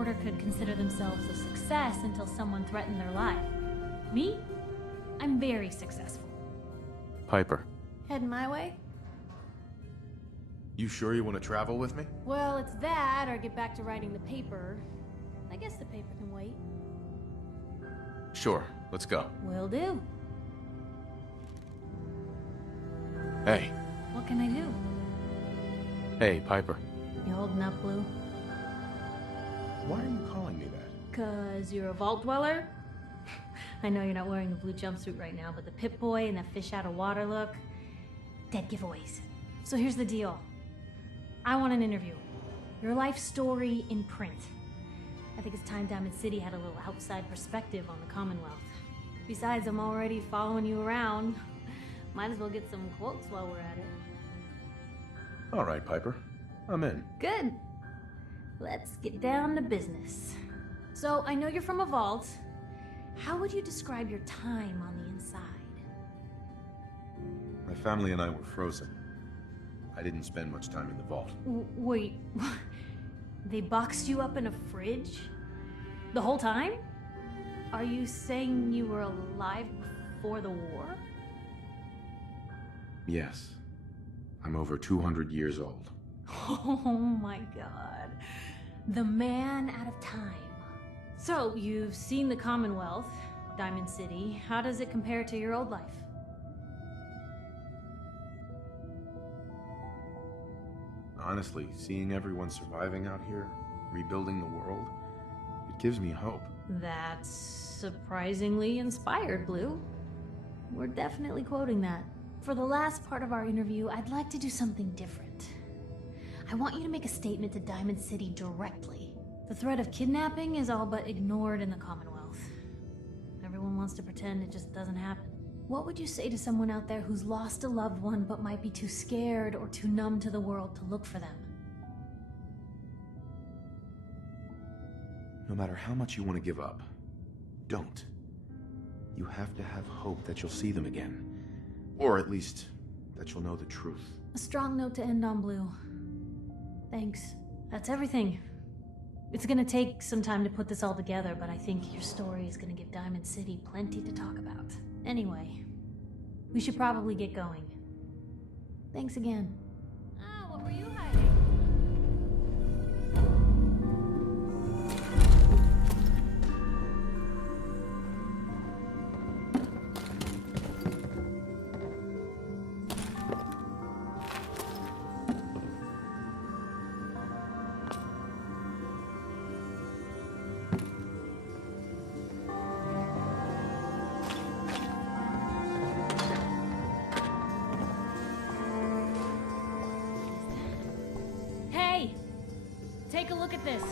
reporter could consider themselves a success until someone threatened their life. Me? I'm very successful. Piper. Heading my way? You sure you want to travel with me? Well, it's that, or get back to writing the paper. I guess the paper can wait. Sure, let's go. Will do. Hey. What can I do? Hey, Piper. You holding up, Blue? Why are you calling me that? 'Cause you're a vault dweller? I know you're not wearing a blue jumpsuit right now, but the Pip-Boy and the fish out of water look... Dead giveaways. So here's the deal. I want an interview. Your life story in print. I think it's time Diamond City had a little outside perspective on the Commonwealth. Besides, I'm already following you around. Might as well get some quotes while we're at it. All right, Piper. I'm in. Good. Let's get down to business. So, I know you're from a vault. How would you describe your time on the inside? My family and I were frozen. I didn't spend much time in the vault. Wait, they boxed you up in a fridge? The whole time? Are you saying you were alive before the war? Yes. I'm over 200 years old. Oh my god. The man out of time. So, you've seen the Commonwealth, Diamond City. How does it compare to your old life? Honestly, seeing everyone surviving out here, rebuilding the world, it gives me hope. That's surprisingly inspired, Blue. We're definitely quoting that. For the last part of our interview, I'd like to do something different. I want you to make a statement to Diamond City directly. The threat of kidnapping is all but ignored in the Commonwealth. Everyone wants to pretend it just doesn't happen. What would you say to someone out there who's lost a loved one but might be too scared or too numb to the world to look for them? No matter how much you want to give up, don't. You have to have hope that you'll see them again. Or at least, that you'll know the truth. A strong note to end on, Blue. Thanks. That's everything. It's gonna take some time to put this all together, but I think your story is gonna give Diamond City plenty to talk about. Anyway, we should probably get going. Thanks again. Ah, what were you hiding? Take a look at this.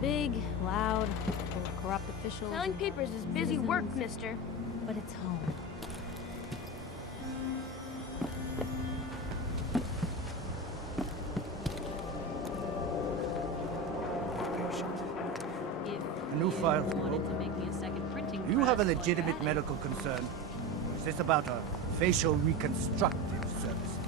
Big, loud, full of corrupt officials. Selling papers is busy work, mister. But it's home. A new file. Wanted to make me a second printing Do you have a press, legitimate but medical concern? Or is this about a facial reconstructive services?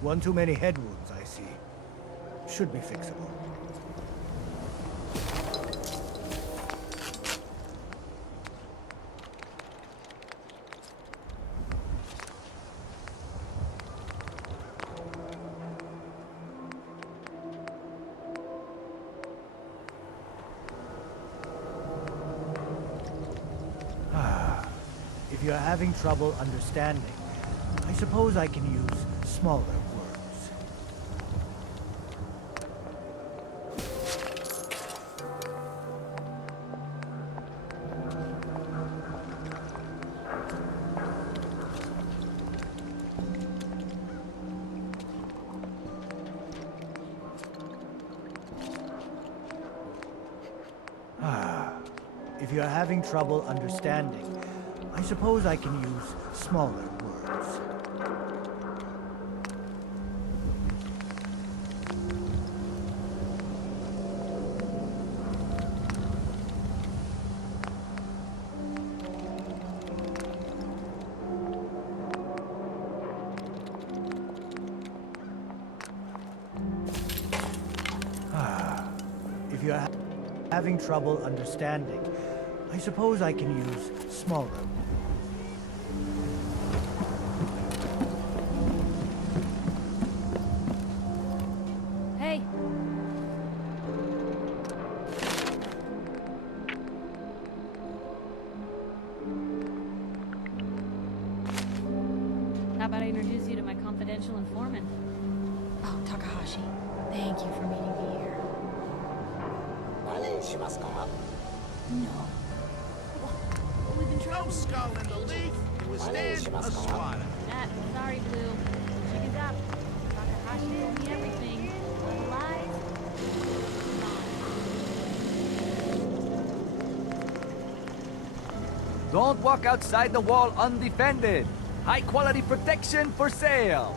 One too many head wounds, I see. Should be fixable. If you're having trouble understanding, I suppose I can use smaller words. If you're having trouble understanding, I suppose I can use smaller words. If you're having trouble understanding, I suppose I can use smaller. Hey. How about I introduce you to my confidential informant? Oh, Takahashi, thank you for meeting me here. No. We've been trying. No skull in the leaf. It was stand a swatter. Sorry, Blue. Chickens up. Takahashi told me everything. Otherwise, Don't walk outside the wall undefended. High quality protection for sale.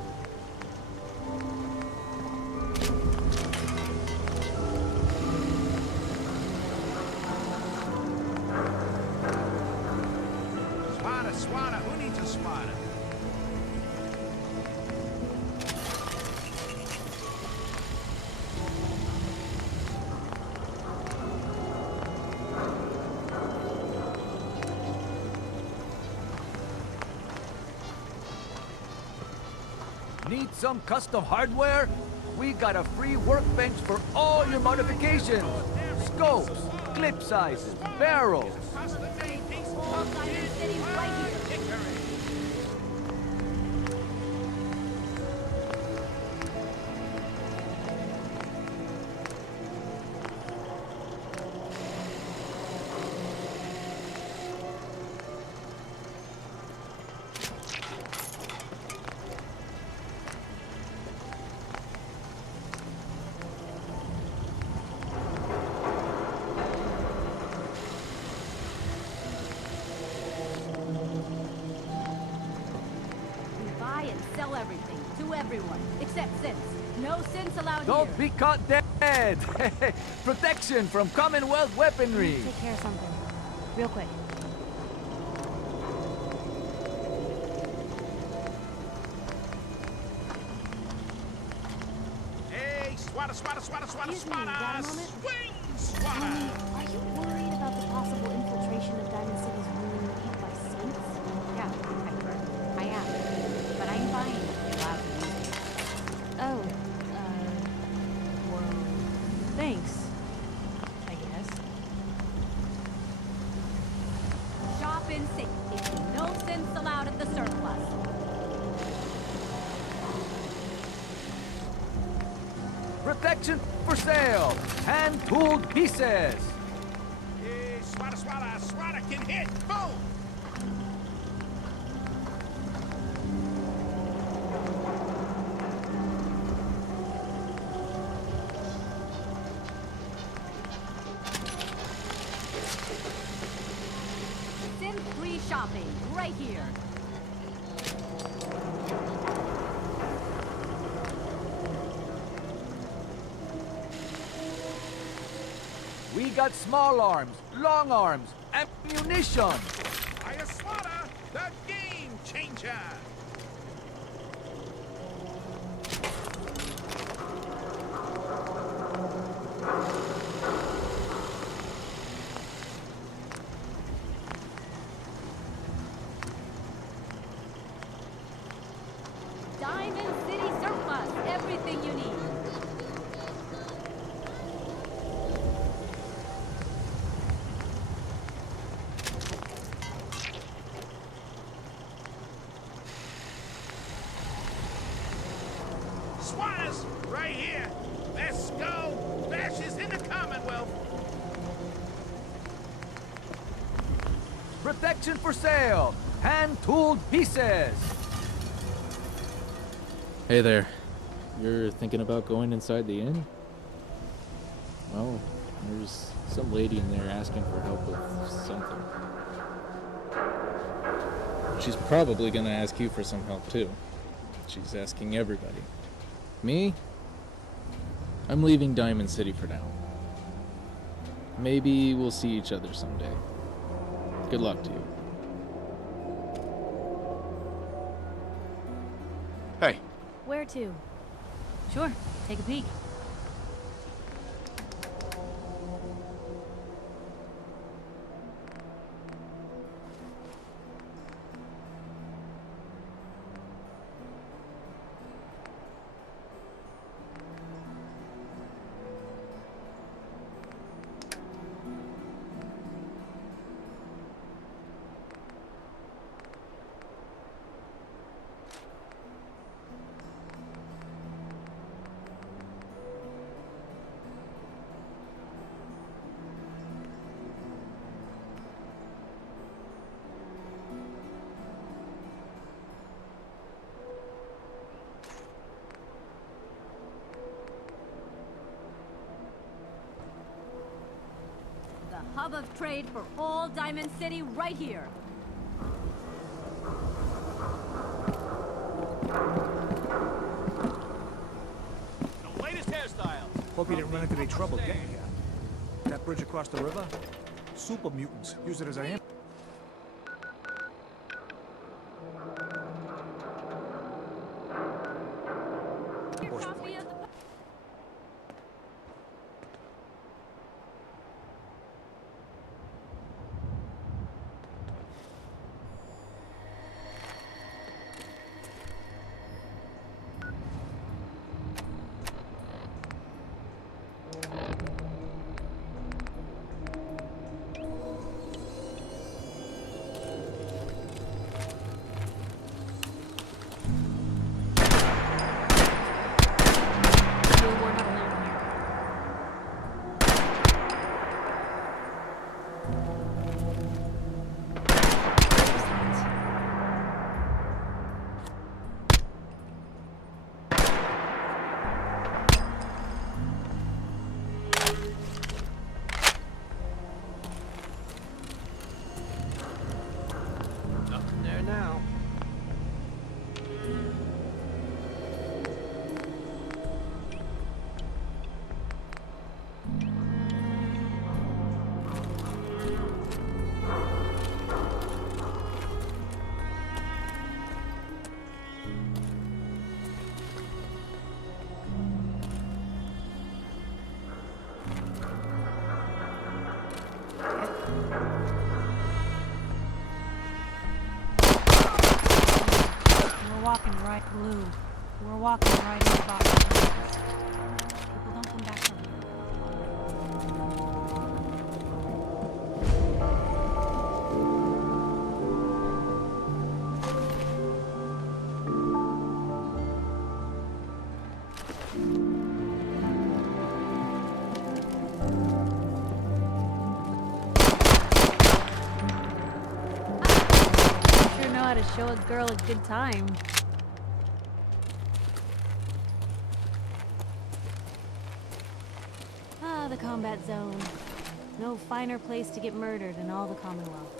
Swatter. Who needs a swatter? Need some custom hardware? We got a free workbench for all your modifications. Scopes, clip sizes, barrels. all Diamond City right here. Sell everything to everyone except Synth. No Synths allowed Don't here. be caught dead! Protection from Commonwealth weaponry! Take care of something. Real quick. Hey, swatter, swatter, swatter, swatter, Excuse me, got a swatter! moment? Swing, swatter! Are you worried about the possible infiltration of Diamond City's ruling elite by Synths? Yeah, Piper. I am. But I'm fine if you're allowed to use me. Oh, well, thanks, I guess. Shop in safety. No Synths allowed at the surplus. Protection for sale! Hand-tooled pieces! Hey, swatter, swatter, swatter can hit! Boom! Synth free shopping right here. We got small arms, long arms, ammunition! I a swatter, the game changer! Diamond City surplus. Everything you need. Right here. Let's go. Bashes in the Commonwealth. Protection for sale! Hand-tooled pieces! Hey there. You're thinking about going inside the inn? Well, there's some lady in there asking for help with something. She's probably gonna ask you for some help too. She's asking everybody. Me? I'm leaving Diamond City for now. Maybe we'll see each other someday. Good luck to you. Hey, Where to? Sure, take a peek. The hub of trade for all Diamond City right here. The latest hairstyle. Hope you didn't run into any trouble getting here. That bridge across the river? Super mutants. Use it as a hand. Your copy of the We're not alone here. Nothing there now. We're walking right blue. We're walking right in the box. People don't come back from here. Sure know how to show a girl a good time. Ah, the combat zone. No finer place to get murdered in all the Commonwealth.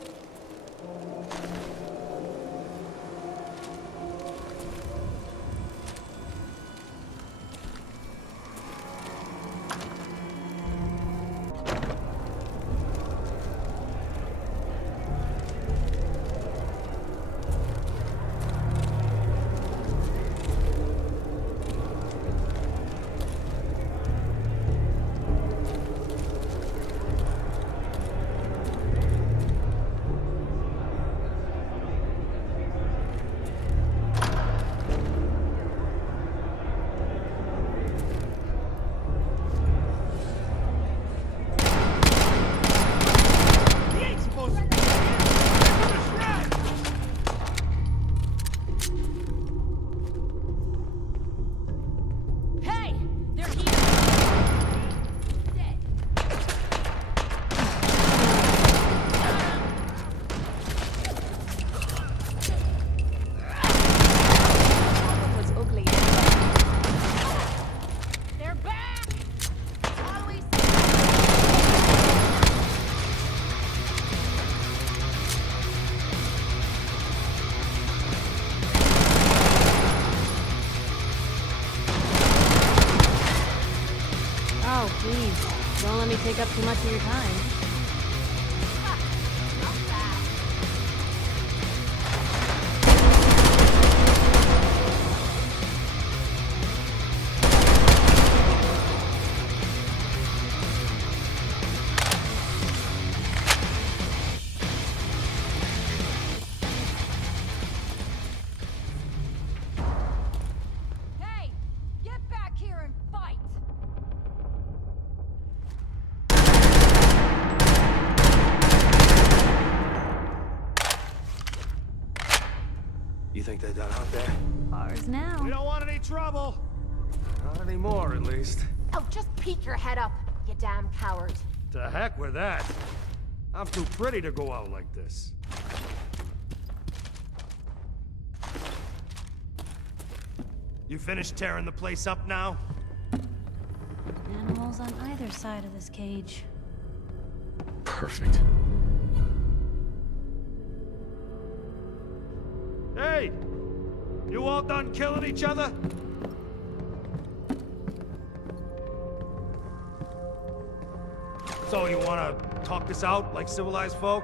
take up too much of your time. Hey! Get back here and fight! You think they're done out there? Ours now. We don't want any trouble. Not anymore, at least. Oh, just peek your head up, you damn coward. To heck with that. I'm too pretty to go out like this. You finished tearing the place up now? Animals on either side of this cage. Perfect. Hey! You all done killing each other? So you wanna talk this out like civilized folk?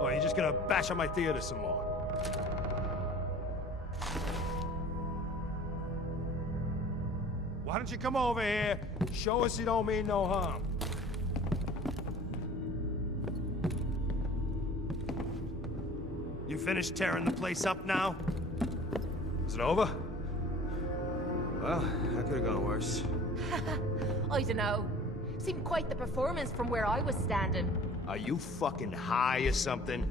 Or are you just gonna bash on my theater some more? Why don't you come over here, show us you don't mean no harm? You finished tearing the place up now? Is it over? Well, that could have gone worse. I dunno. Seemed quite the performance from where I was standing. Are you fucking high or something?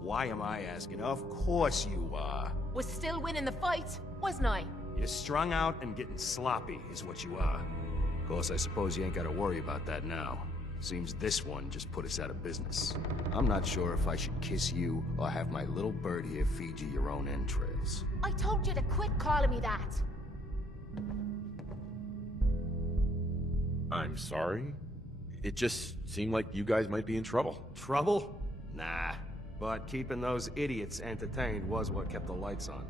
Why am I asking? Of course you are. Was still winning the fight, wasn't I? You're strung out and getting sloppy, is what you are. Of course, I suppose you ain't gotta worry about that now. Seems this one just put us out of business. I'm not sure if I should kiss you or have my little bird here feed you your own entrails. I told you to quit calling me that. I'm sorry. It just seemed like you guys might be in trouble. Trouble? Nah. But keeping those idiots entertained was what kept the lights on.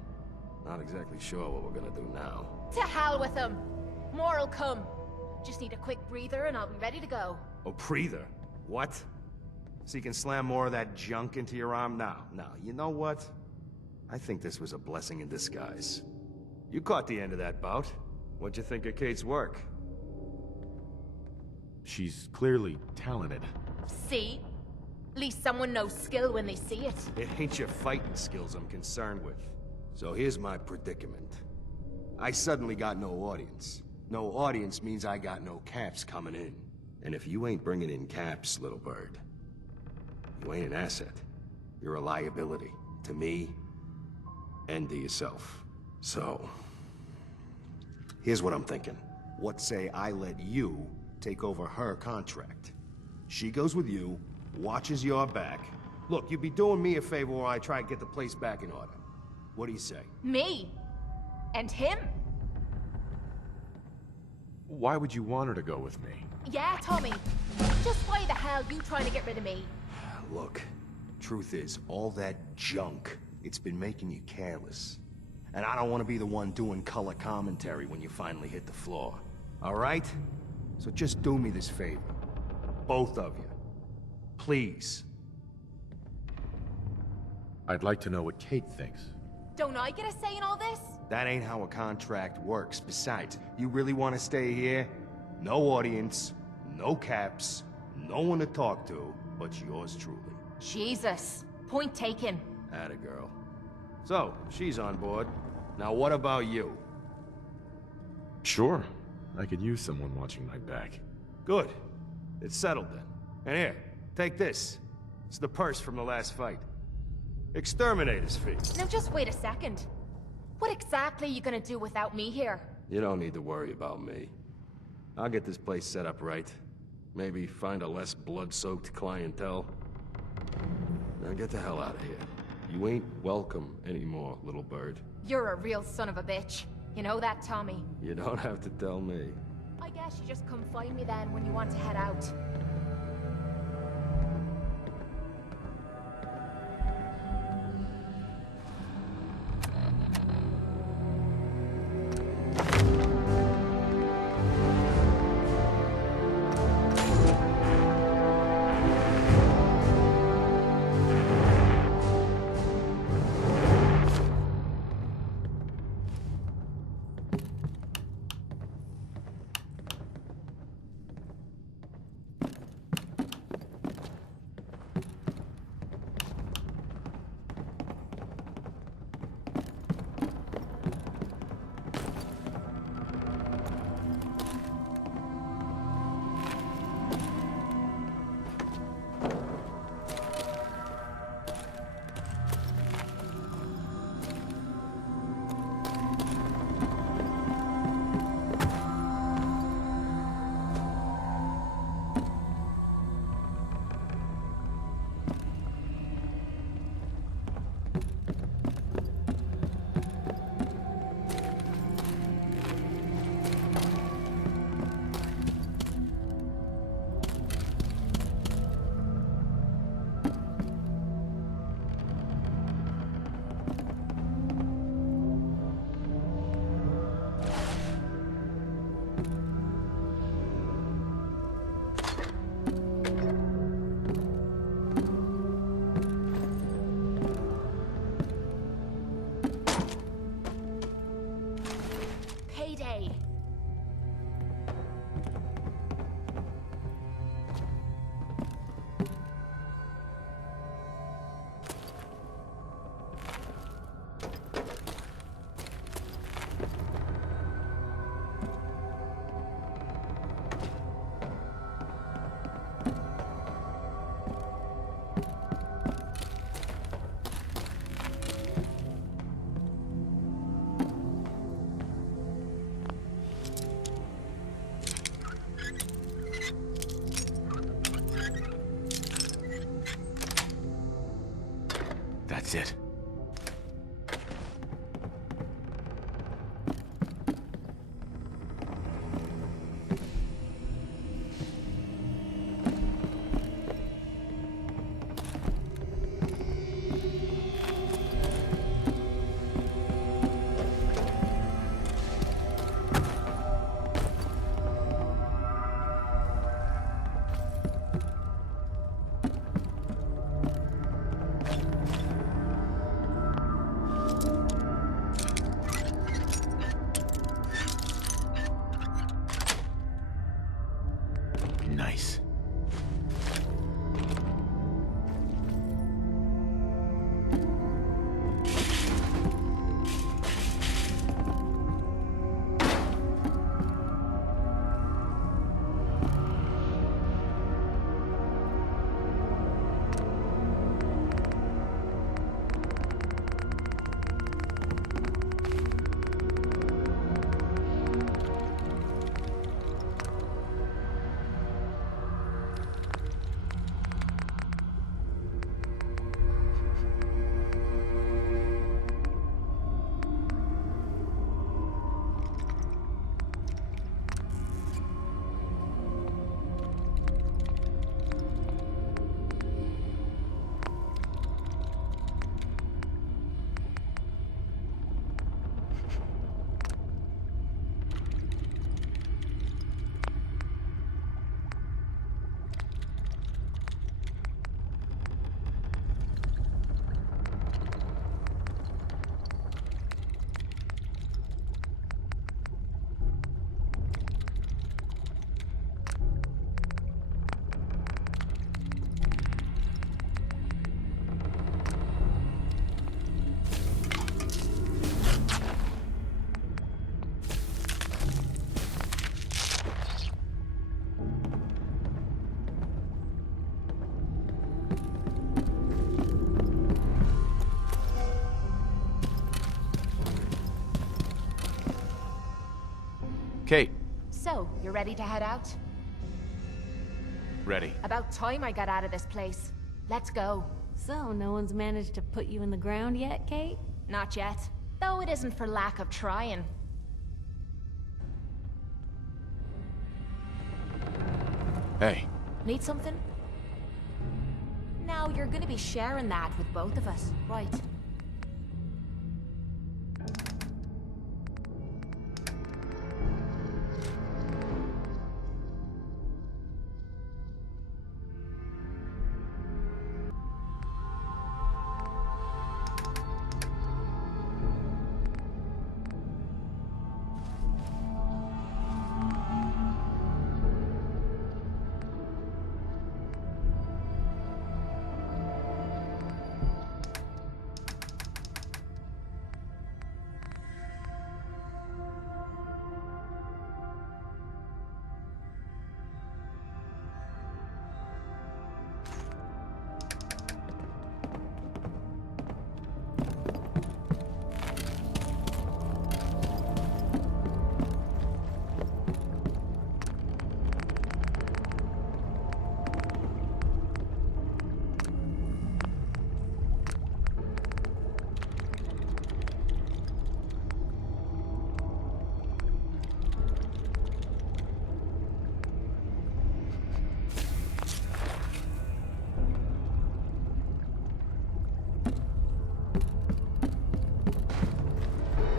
Not exactly sure what we're gonna do now. To hell with them. More'll come. Just need a quick breather and I'll be ready to go. Oh, breather? What? So you can slam more of that junk into your arm now? Now, you know what? I think this was a blessing in disguise. You caught the end of that bout. What'd you think of Cait's work? She's clearly talented. See? At least someone knows skill when they see it. It ain't your fighting skills I'm concerned with. So here's my predicament. I suddenly got no audience. No audience means I got no caps coming in. And if you ain't bringing in caps, little bird, you ain't an asset. You're a liability. To me, and to yourself. So, here's what I'm thinking. What say I let you take over her contract? She goes with you, watches your back. Look, you'd be doing me a favor while I try to get the place back in order. What do you say? Me? And him? Why would you want her to go with me? Yeah, Tommy. Just why the hell you trying to get rid of me? Look, truth is, all that junk, it's been making you careless. And I don't want to be the one doing color commentary when you finally hit the floor. All right? So just do me this favor. Both of you. Please. I'd like to know what Cait thinks. Don't I get a say in all this? That ain't how a contract works. Besides, you really want to stay here? No audience, no caps, no one to talk to, but yours truly. Jesus. Point taken. Atta girl. So, she's on board. Now what about you? Sure. I could use someone watching my back. Good. It's settled then. And here, take this. It's the purse from the last fight. Exterminator's fee. Now just wait a second. What exactly are you gonna do without me here? You don't need to worry about me. I'll get this place set up right. Maybe find a less blood-soaked clientele. Now get the hell out of here. You ain't welcome anymore, little bird. You're a real son of a bitch. You know that, Tommy? You don't have to tell me. I guess you just come find me then when you want to head out. exit. Nice. Cait, So, you're ready to head out? ready. About time I got out of this place. Let's go. So, no one's managed to put you in the ground yet, Cait? Not yet. Though it isn't for lack of trying. Hey, Need something? Now, you're gonna be sharing that with both of us, right?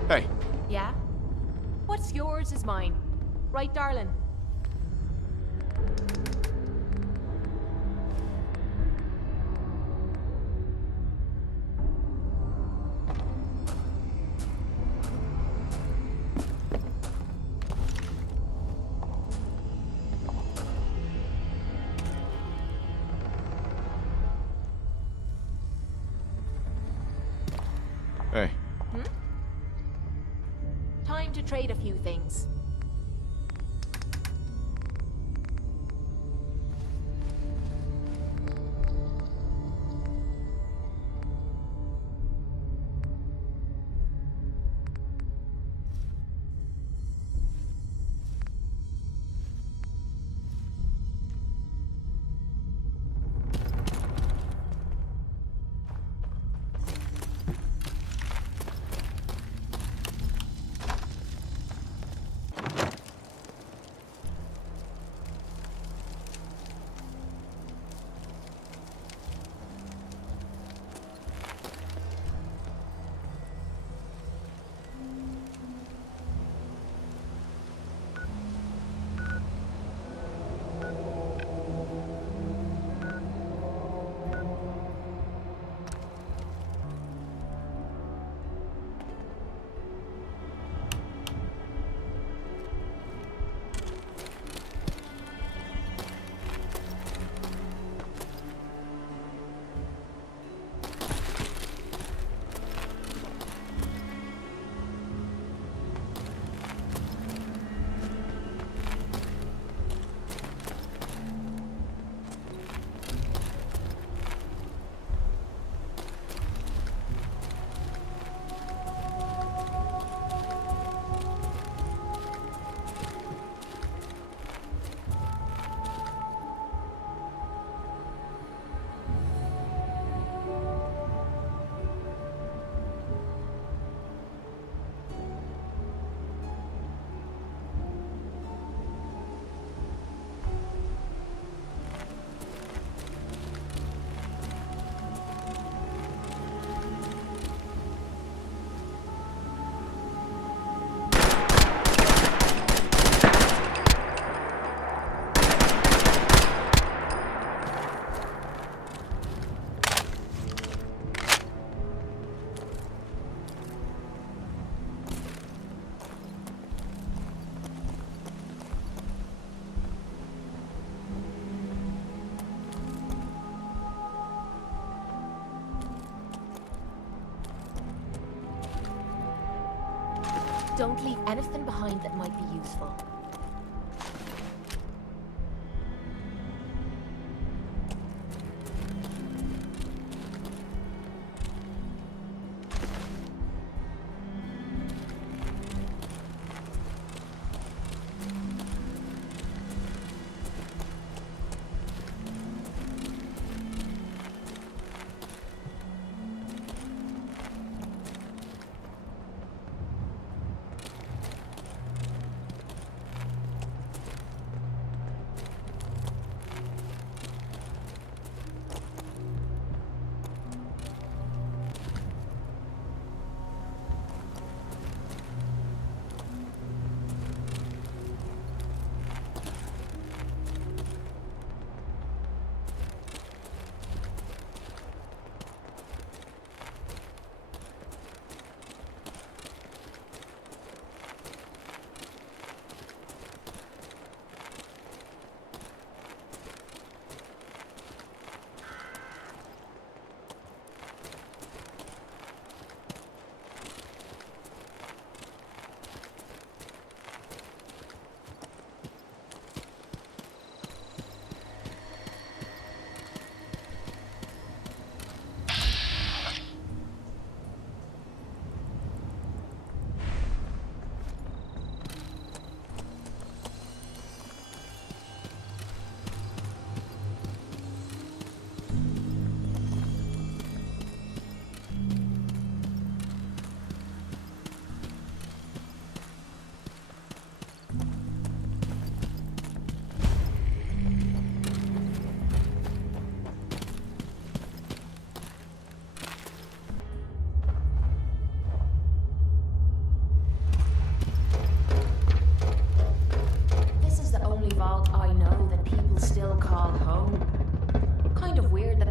hey, Yeah? What's yours is mine. Right, darling? hey. Time to trade a few things. Don't leave anything behind that might be useful.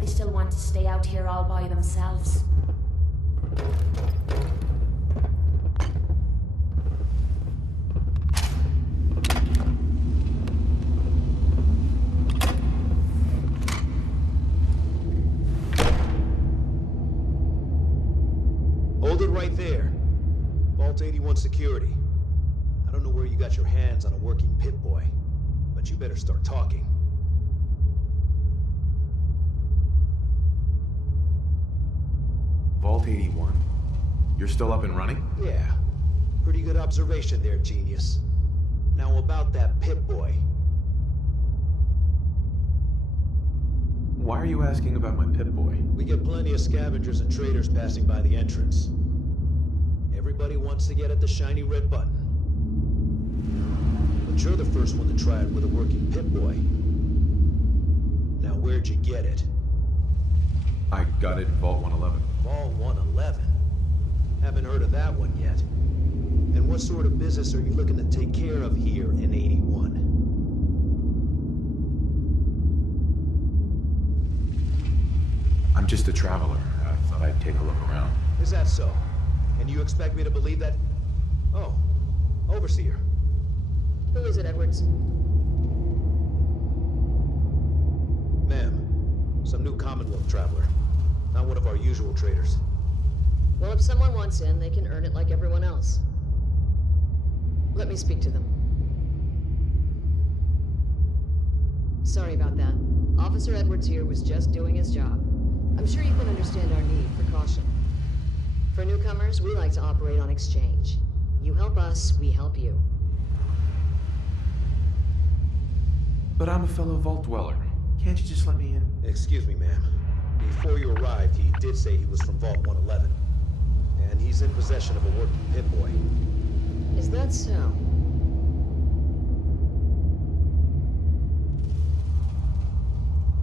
Still want to stay out here all by themselves. Hold it right there. Vault 81 security. I don't know where you got your hands on a working Pip-Boy, but you better start talking. Vault 81. You're still up and running? Yeah. Pretty good observation there, genius. Now about that Pip-Boy. Why are you asking about my Pip-Boy? We get plenty of scavengers and traders passing by the entrance. Everybody wants to get at the shiny red button. But you're the first one to try it with a working Pip-Boy. Now where'd you get it? I got it in Vault 111. Vault 111? Haven't heard of that one yet. And what sort of business are you looking to take care of here in 81? I'm just a traveler. I thought I'd take a look around. Is that so? And you expect me to believe that? Oh, Overseer. Who is it, Edwards? Ma'am, some new Commonwealth traveler. Not one of our usual traders. Well, if someone wants in, they can earn it like everyone else. Let me speak to them. Sorry about that. Officer Edwards here was just doing his job. I'm sure you can understand our need for caution. For newcomers, we like to operate on exchange. You help us, we help you. But I'm a fellow Vault Dweller. Can't you just let me in? Excuse me, ma'am. Before you arrived, he did say he was from Vault 111. And he's in possession of a working Pip-Boy. Is that so?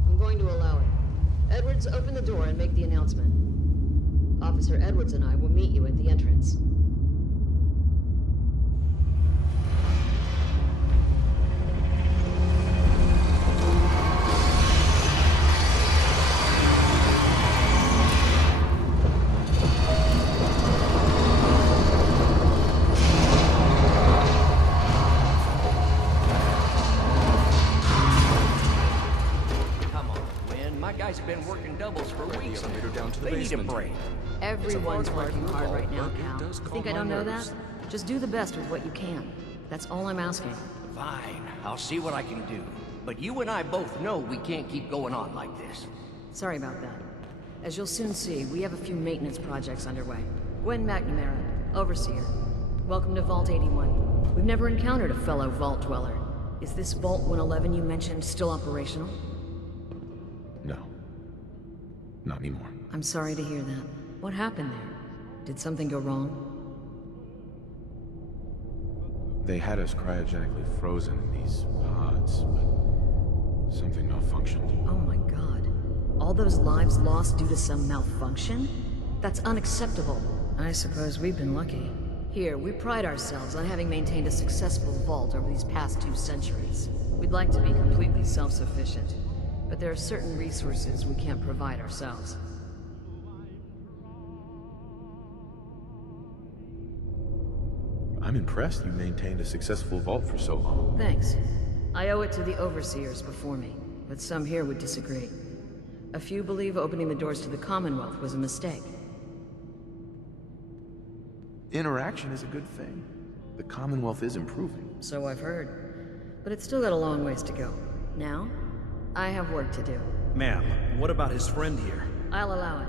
I'm going to allow it. Edwards, open the door and make the announcement. Officer Edwards and I will meet you at the entrance. Been working doubles for weeks. Down to the They need a basement. break. Everyone's working hard right now, pal. You think I don't know that? Just do the best with what you can. That's all I'm asking. Fine, I'll see what I can do. But you and I both know we can't keep going on like this. Sorry about that. As you'll soon see, we have a few maintenance projects underway. Gwen McNamara, Overseer. Welcome to Vault 81. We've never encountered a fellow Vault Dweller. Is this Vault 111 you mentioned still operational? No. Not anymore. I'm sorry to hear that. What happened there? Did something go wrong? They had us cryogenically frozen in these pods, but something malfunctioned. Oh my god. All those lives lost due to some malfunction? That's unacceptable. I suppose we've been lucky. Here, we pride ourselves on having maintained a successful vault over these past 2 centuries. We'd like to be completely self-sufficient, but there are certain resources we can't provide ourselves. I'm impressed you maintained a successful vault for so long. Thanks. I owe it to the Overseers before me, but some here would disagree. A few believe opening the doors to the Commonwealth was a mistake. Interaction is a good thing. The Commonwealth is improving. So I've heard. But it's still got a long ways to go. Now, I have work to do. Ma'am, what about his friend here? I'll allow it.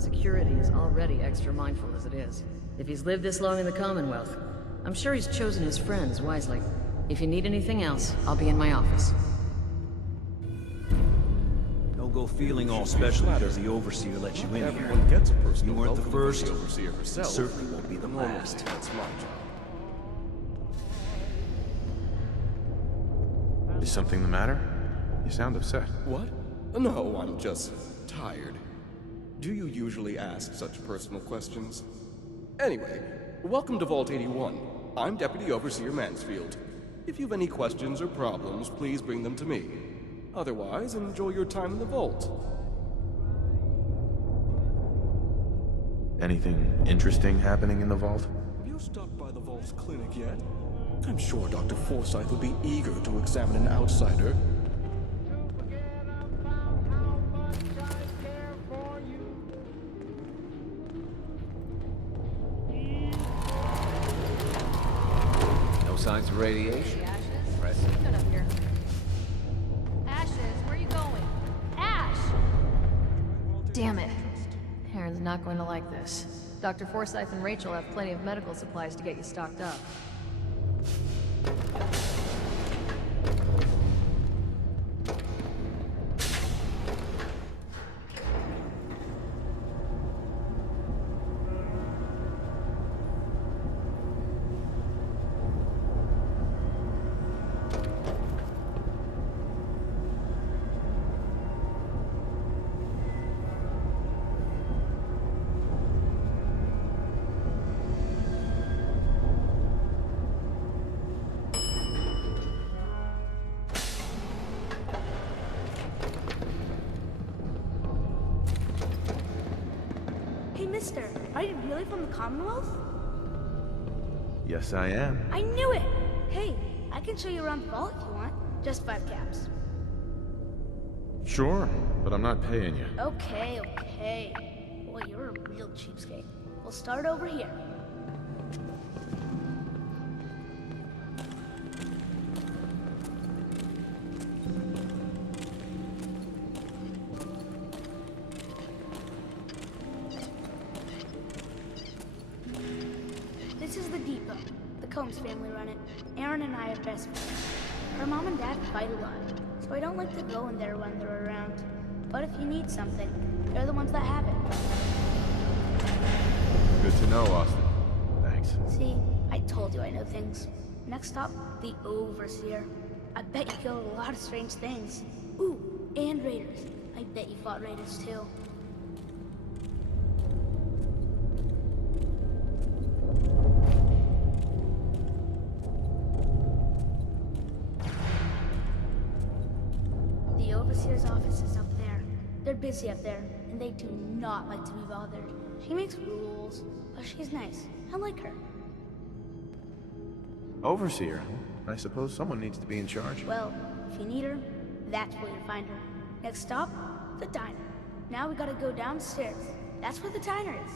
Security is already extra mindful as it is. If he's lived this long in the Commonwealth, I'm sure he's chosen his friends wisely. If you need anything else, I'll be in my office. Don't go feeling all special because the Overseer let you in here. Everyone gets a personal You weren't the welcome first, from the Overseer herself. certainly won't be the last. That's my job. Is something the matter? You sound upset. What? No, I'm just tired. Do you usually ask such personal questions? Anyway, welcome to Vault 81. I'm Deputy Overseer Mansfield. If you have any questions or problems, please bring them to me. Otherwise, enjoy your time in the vault. Anything interesting happening in the vault? Have you stopped by the vault's clinic yet? I'm sure Dr. Forsyth would be eager to examine an outsider. No signs of radiation. Ashes? What are you doing up here? Ashes, where are you going? Ash! Damn it. Harem's not going to like this. Dr. Forsyth and Rachel have plenty of medical supplies to get you stocked up. Mister, are you really from the Commonwealth? Yes, I am. I knew it! Hey, I can show you around the vault if you want. Just 5 caps. Sure, but I'm not paying you. Okay, okay. Boy, you're a real cheapskate. We'll start over here. This is the depot. The Combs family run it. Aaron and I are best friends. Her mom and dad fight a lot, so I don't like to go in there when they're around. But if you need something, they're the ones that have it. Good to know, Austin. Thanks. See, I told you I know things. Next stop, the Overseer. I bet you killed a lot of strange things. Ooh, and raiders. I bet you fought raiders too. The Overseer's office is up there. They're busy up there, and they do not like to be bothered. She makes rules, but she's nice. I like her. Overseer? I suppose someone needs to be in charge. Well, if you need her, that's where you'll find her. Next stop, the diner. Now we gotta go downstairs. That's where the diner is.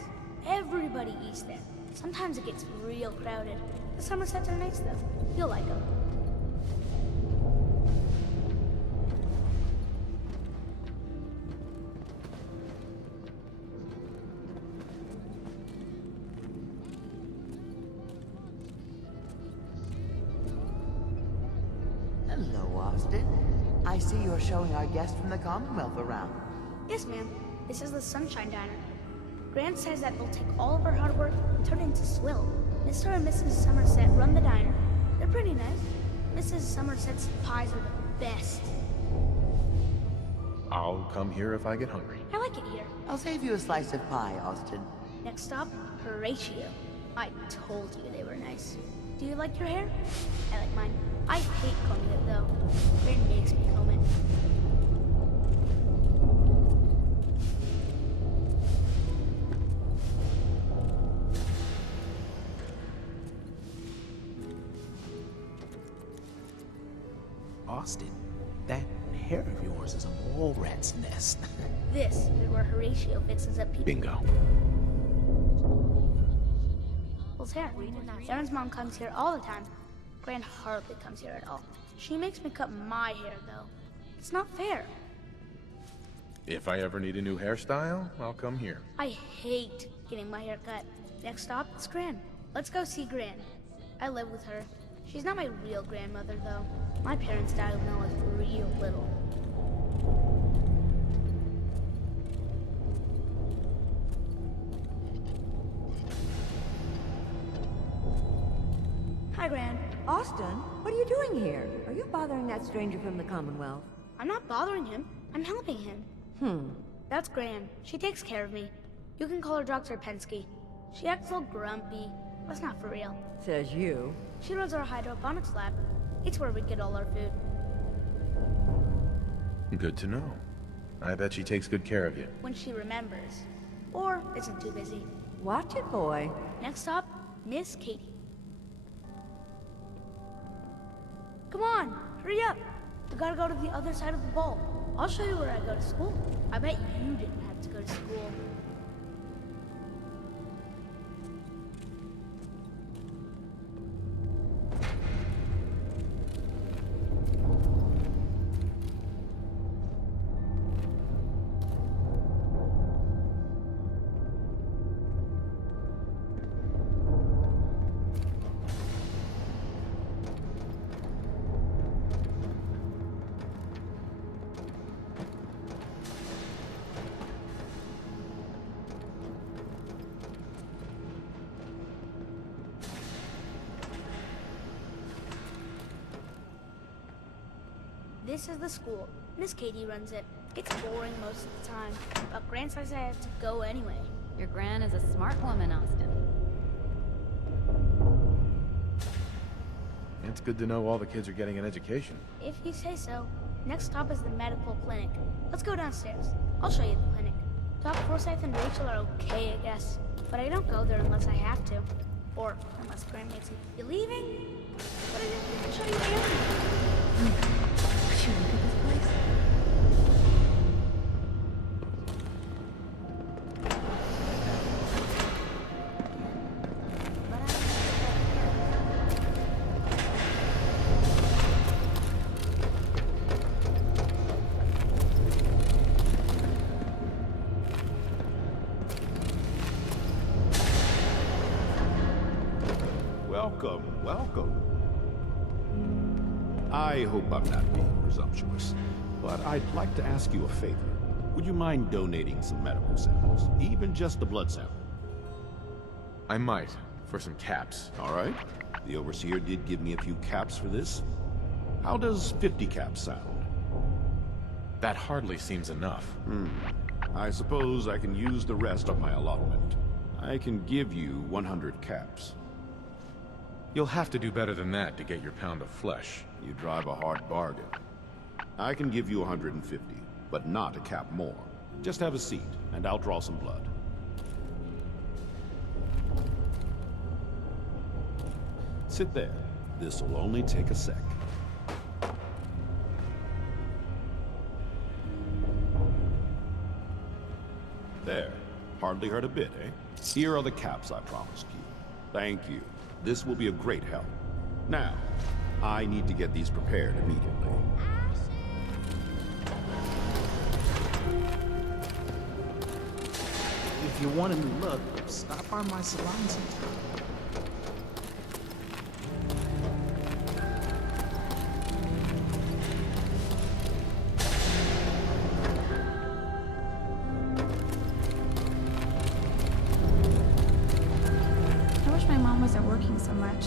Everybody eats there. Sometimes it gets real crowded. The Somersets are nice though. You'll like them. Hello, Austin. I see you're showing our guest from the Commonwealth around. Yes, ma'am. This is the Sunshine Diner. Grant says that they'll take all of our hard work and turn it into swill. Mr. and Mrs. Somerset run the diner. They're pretty nice. Mrs. Somerset's pies are the best. I'll come here if I get hungry. I like it here. I'll save you a slice of pie, Austin. Next stop, Horatio. I told you they were nice. Do you like your hair? I like mine. I hate combing it though. Grant makes me comb it. Austin, that hair of yours is a mole rat's nest. This is where Horatio fixes up people. Bingo. Will's hair. Darren's mom comes here all the time. Gran hardly comes here at all. She makes me cut my hair, though. It's not fair. If I ever need a new hairstyle, I'll come here. I hate getting my hair cut. Next stop, it's Gran. Let's go see Gran. I live with her. She's not my real grandmother, though. My parents died when I was real little. Hi, Gran. Austin, what are you doing here? Are you bothering that stranger from the Commonwealth? I'm not bothering him. I'm helping him. That's Gran. She takes care of me. You can call her Dr. Pensky. She acts all grumpy. That's not for real. Says you. She runs our hydroponics lab. It's where we get all our food. Good to know. I bet she takes good care of you. When she remembers. Or isn't too busy. Watch it, boy. Next stop, Miss Katie. Come on, hurry up. We gotta go to the other side of the ball. I'll show you where I go to school. I bet you didn't have to go to school. This is the school. Miss Katie runs it. It's boring most of the time, but Gran says I have to go anyway. Your Gran is a smart woman, Austin. It's good to know all the kids are getting an education. If you say so. Next stop is the medical clinic. Let's go downstairs. I'll show you the clinic. Doc Forsyth and Rachel are okay, I guess. But I don't go there unless I have to. Or unless Gran makes me. You leaving? But I didn't even show you everything. Should we look at this place? Welcome, welcome. I hope I'm not being presumptuous, but I'd like to ask you a favor. Would you mind donating some medical samples, even just a blood sample? I might, for some caps. All right. The Overseer did give me a few caps for this. How does 50 caps sound? That hardly seems enough. I suppose I can use the rest of my allotment. I can give you 100 caps. You'll have to do better than that to get your pound of flesh. You drive a hard bargain. I can give you 150, but not a cap more. Just have a seat, and I'll draw some blood. Sit there. This'll only take a sec. There. Hardly hurt a bit, eh? Here are the caps I promised you. Thank you. This will be a great help. Now, I need to get these prepared immediately. If you want a new look, stop by my salon sometime. I wish my mom wasn't working so much.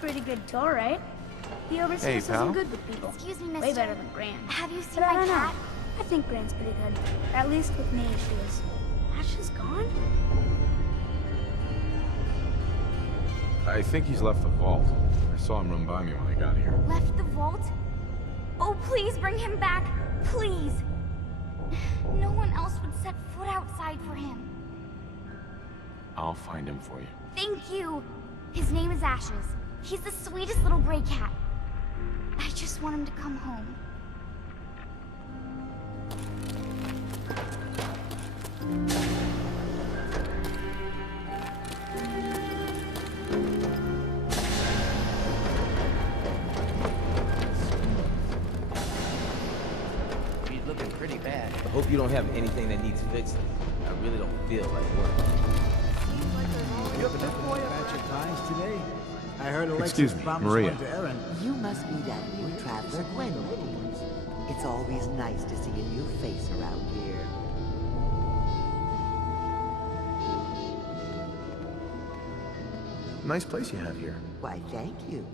Pretty good tour, right? The overseer says I'm good with people. Excuse me, mister. Way better than Gran. Have you seen But I my don't know. cat? I think Gran's pretty good. At least with me, she is. Ash is gone? I think he's left the vault. I saw him run by me when I got here. Left the vault? Oh, please bring him back. Please. No one else would set foot outside for him. I'll find him for you. Thank you. His name is Ashes. He's the sweetest little gray cat. I just want him to come home. He's looking pretty bad. I hope you don't have anything that needs fixing. I really don't feel like work. You have enough boy at your ties today. I heard Alexis Excuse me, promised Maria. one to Aaron. You must be that new traveler, Gwendolyn. It's always nice to see a new face around here. Nice place you have here. Why, thank you.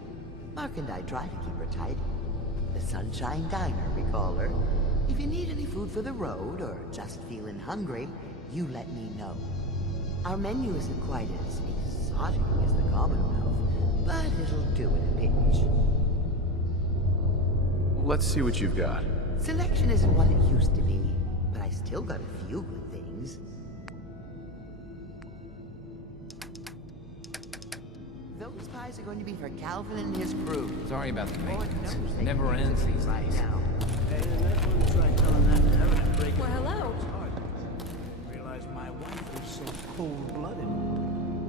Mark and I try to keep her tidy. The Sunshine Diner, we call her. If you need any food for the road, or just feeling hungry, you let me know. Our menu isn't quite as exotic as the Commonwealth, but it'll do in a pinch. Let's see what you've got. Selection isn't what it used to be, but I still got a few good things. Those pies are going to be for Calvin and his crew. Sorry about the Lord maintenance. knows they Never can ends use these right days. now. Hey, that one tried telling that to Aaron and breaking Well, hello. his heart. Realized my wife was so cold-blooded.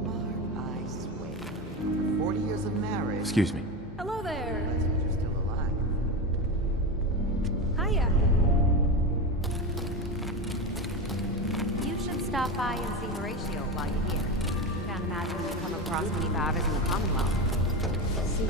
Mark, I swear. 40 years of marriage. Excuse me. Hello there. You're still alive. Hiya. You should stop by and see Horatio while you're here. Can't imagine you'll come across many batters in the Commonwealth. See,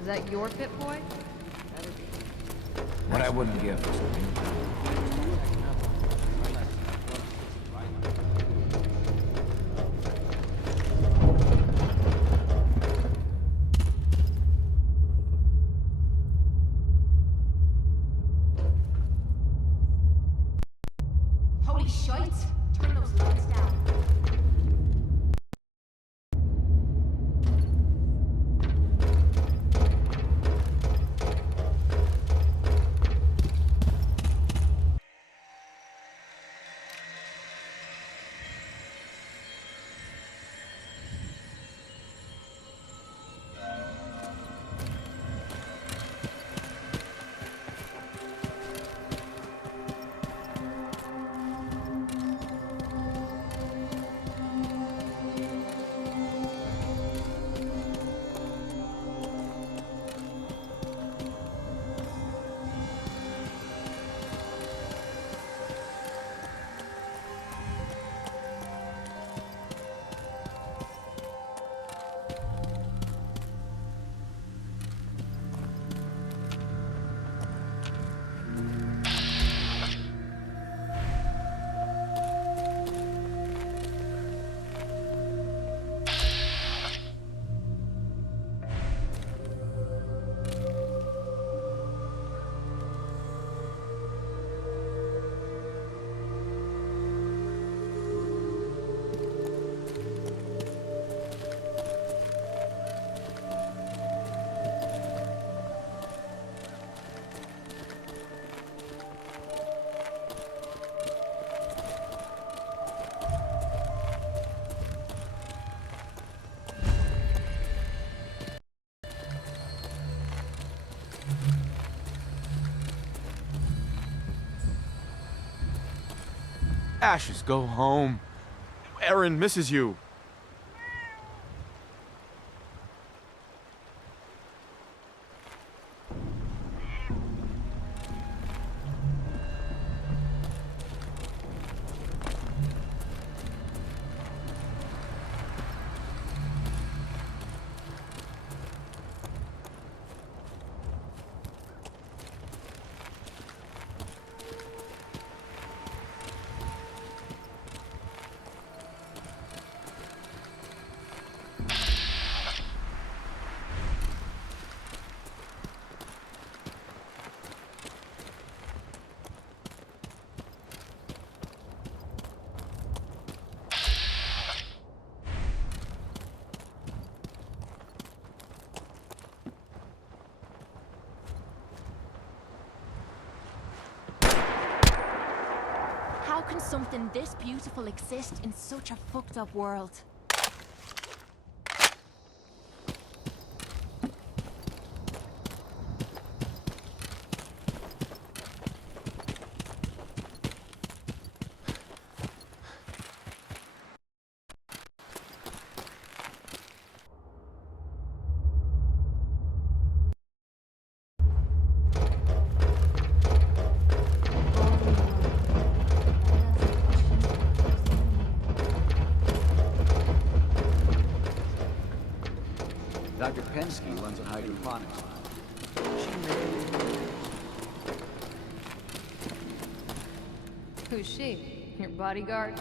Is that your pit boy? What I wouldn't give for something. Holy shite! Turn those lights down. Ashes, go home. Aaron misses you. How can something this beautiful exist in such a fucked up world? Dr. Pensky runs a hydroponics lab. Who's she? Your bodyguard?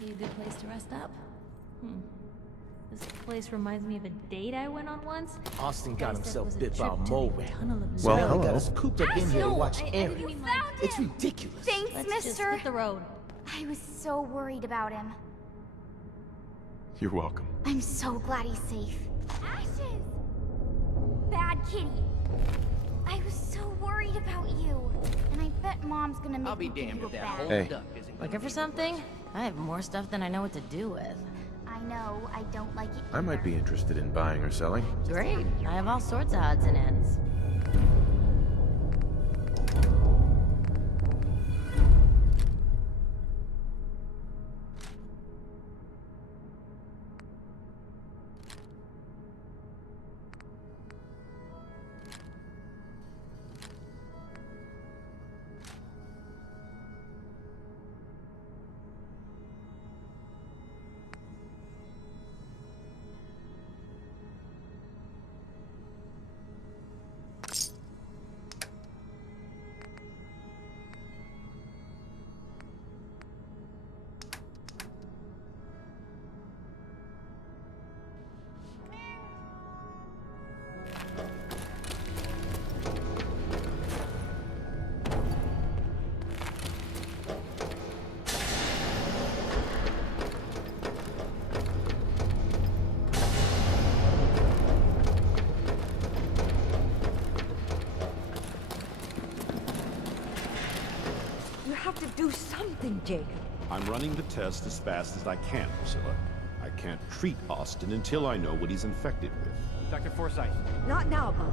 Be a good place to rest up. This place reminds me of a date I went on once. Austin got himself was a bit by a trip to mole the rat. tunnel of So now Zero. he got us cooped up in here to watch Aaron. It's him. ridiculous. Thanks, Let's just mister. hit the road. I was so worried about him. You're welcome. I'm so glad he's safe. Ashes! Bad kitty. I was so worried about you. And I bet Mom's gonna make I'll be me give damned you if a that bath. whole Hey. duck isn't Looking for something? I have more stuff than I know what to do with. I know, I don't like it. I might be interested in buying or selling. Great. I have all sorts of odds and ends. You have to do something, Jacob. I'm running the test as fast as I can, Priscilla. I can't treat Austin until I know what he's infected with. Dr. Forsyth. Not now, Bob.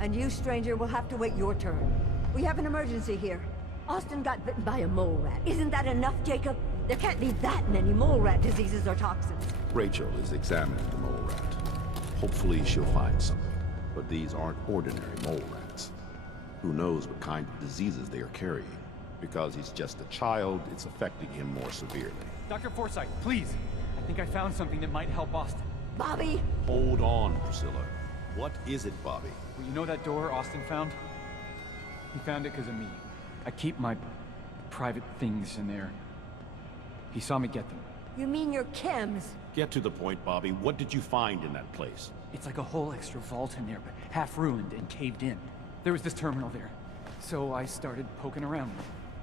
And you, stranger, will have to wait your turn. We have an emergency here. Austin got bitten by a mole rat. Isn't that enough, Jacob? There can't be that many mole rat diseases or toxins. Rachel is examining the mole rat. Hopefully she'll find something. But these aren't ordinary mole rats. Who knows what kind of diseases they are carrying? Because he's just a child, it's affecting him more severely. Dr. Forsyth, please. I think I found something that might help Austin. Bobby! Hold on, Priscilla. What is it, Bobby? Well, you know that door Austin found? He found it because of me. I keep my private things in there. He saw me get them. You mean your chems? Get to the point, Bobby. What did you find in that place? It's like a whole extra vault in there, but half ruined and caved in. There was this terminal there, so I started poking around.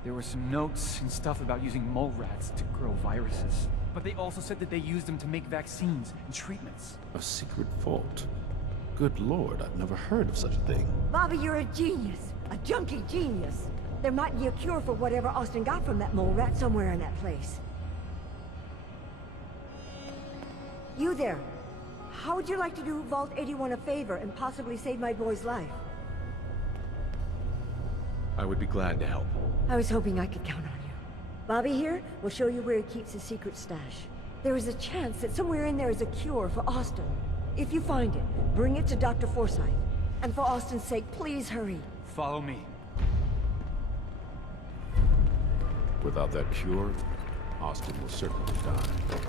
There were some notes and stuff about using mole rats to grow viruses. But they also said that they used them to make vaccines and treatments. A secret vault? Good lord, I've never heard of such a thing. Bobby, you're a genius. A junkie genius. There might be a cure for whatever Austin got from that mole rat somewhere in that place. You there. How would you like to do Vault 81 a favor and possibly save my boy's life? I would be glad to help. I was hoping I could count on you. Bobby here will show you where he keeps his secret stash. There is a chance that somewhere in there is a cure for Austin. If you find it, bring it to Dr. Forsyth. And for Austin's sake, please hurry. Follow me. Without that cure, Austin will certainly die.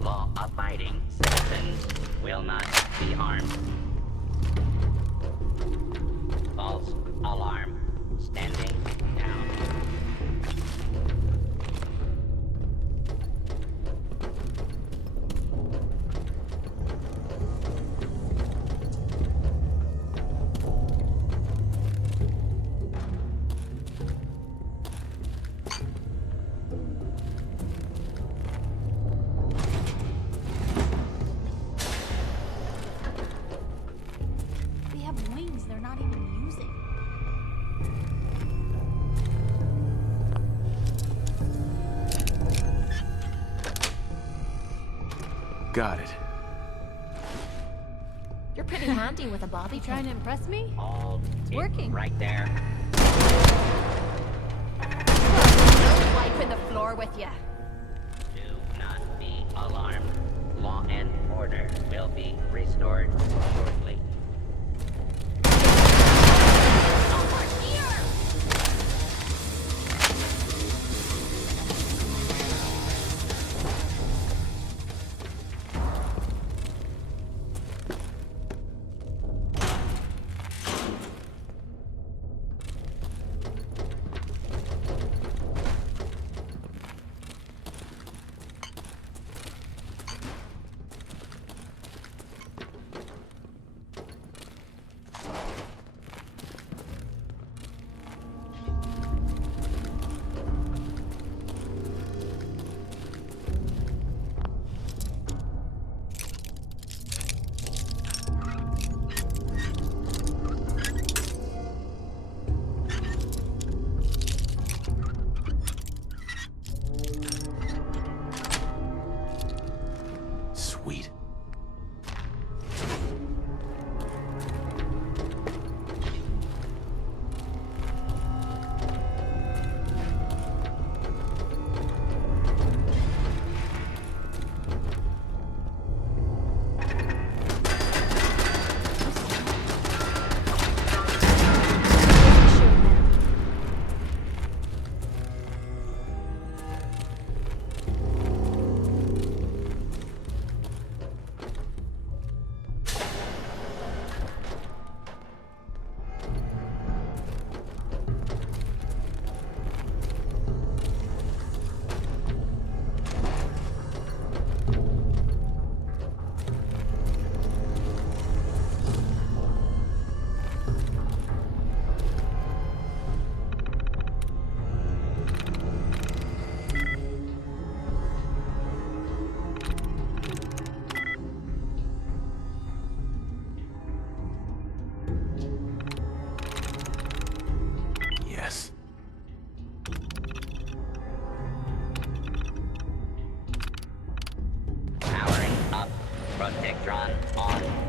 Law-abiding citizens will not be harmed. False alarm. Standing down. They have wings they're not even using. Got it. You're pretty handy with a bobby Trying to impress me? It's working. Right there. Wiping the floor with you. Do not be alarmed. Law and order will be restored shortly.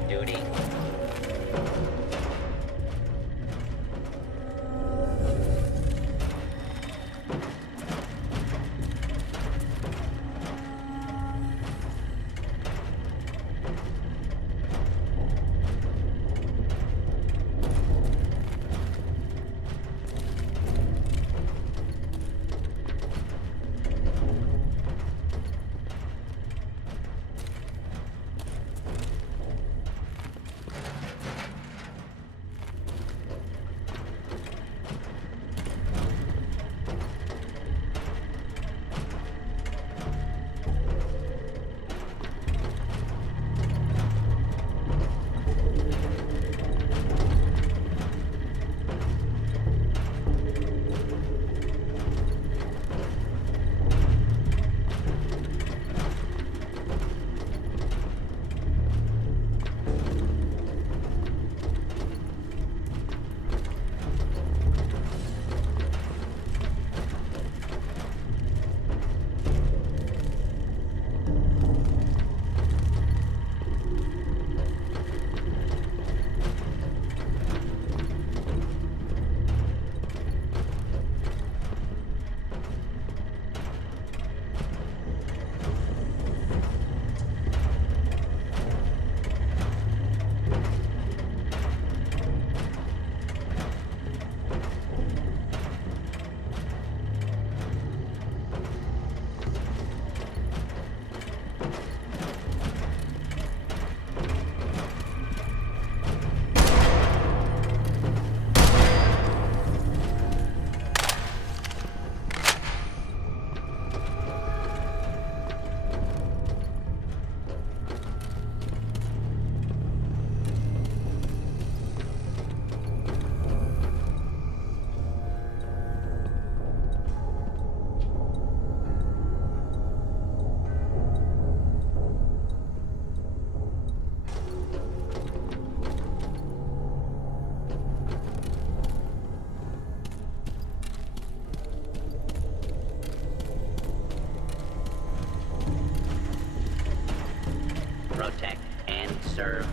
duty. Protect and serve.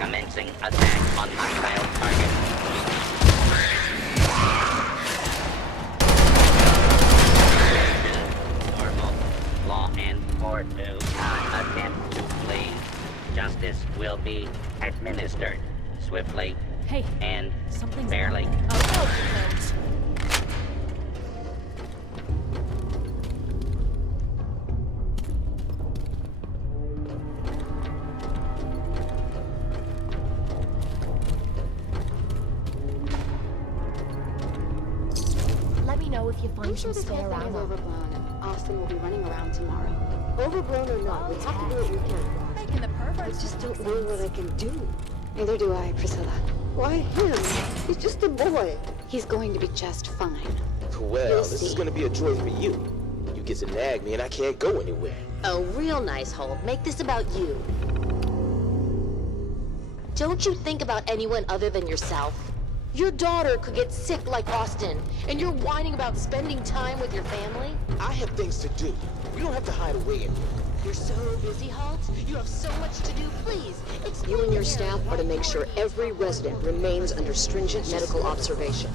Commencing attack on hostile target. Normal. Law and order. Do not attempt to flee. Justice will be administered swiftly. Hey, and something's barely. Let me know if you find I'm sure some this whole spare thing is ammo. overblown and Austin will be running around tomorrow. Overblown or not, we have to do what we can. Making the I perverts just don't look know like what I can do. Neither do I, Priscilla. Why him? He's just a boy. He's going to be just fine. Well, You'll this is see. gonna be a joy for you. You get to nag me and I can't go anywhere. Oh, real nice, Holt. Make this about you. Don't you think about anyone other than yourself? Your daughter could get sick like Austin, and you're whining about spending time with your family? I have things to do. We don't have to hide away in here. You're so busy, Holt. You have so much to do. Please, explain You and your to Harry staff are to why make sure every resident remains under stringent medical observation.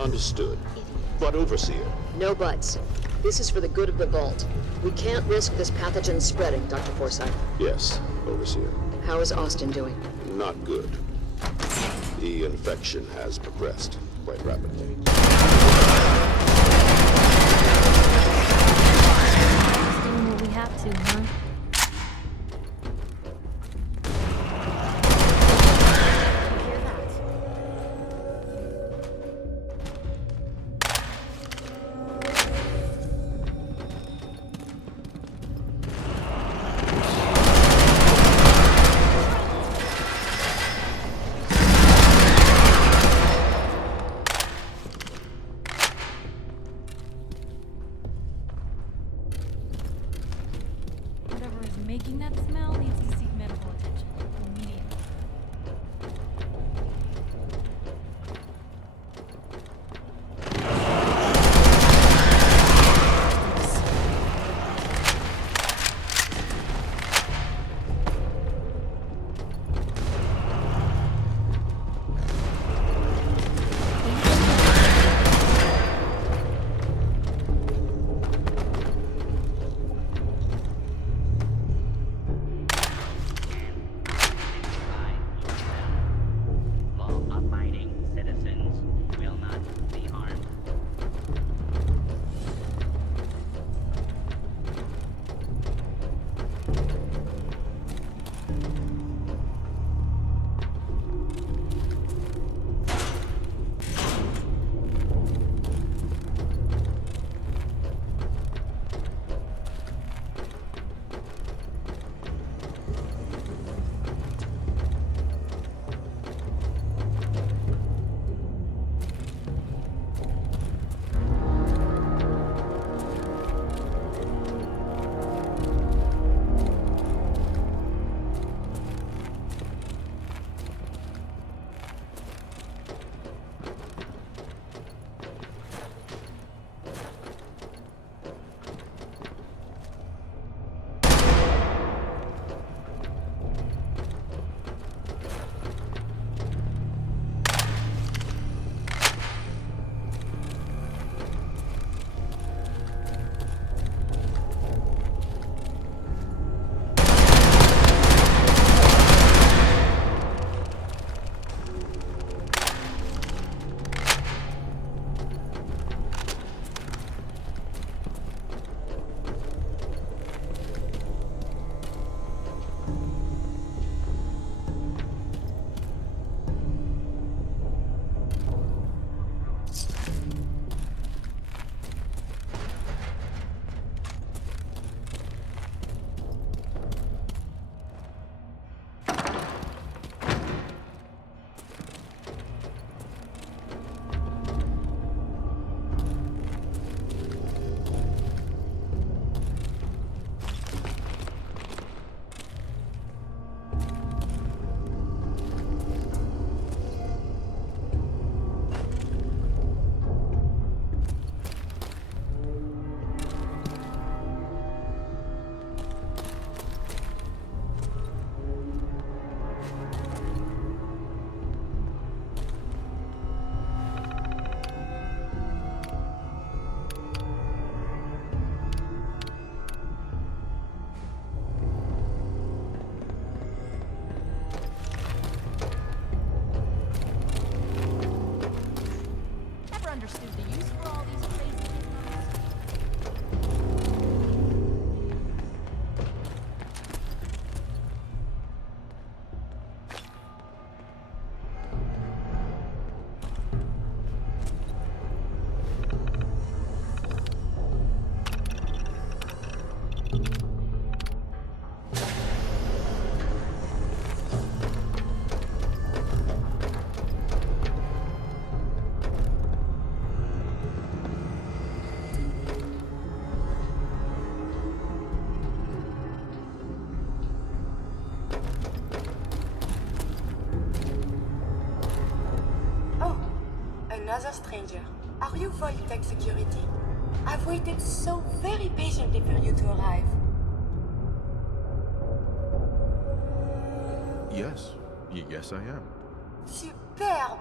Understood. But Overseer, No buts. This is for the good of the Vault. We can't risk this pathogen spreading, Dr. Forsyth. yes, Overseer. How is Austin doing? Not good. The infection has progressed quite rapidly. Just doing what we have to, huh? You hear that? Whatever is making that smell needs to seek medical attention immediately. Another stranger. Are you Voltec security? I've waited so very patiently for you to arrive. Yes. Yes, I am. Superb!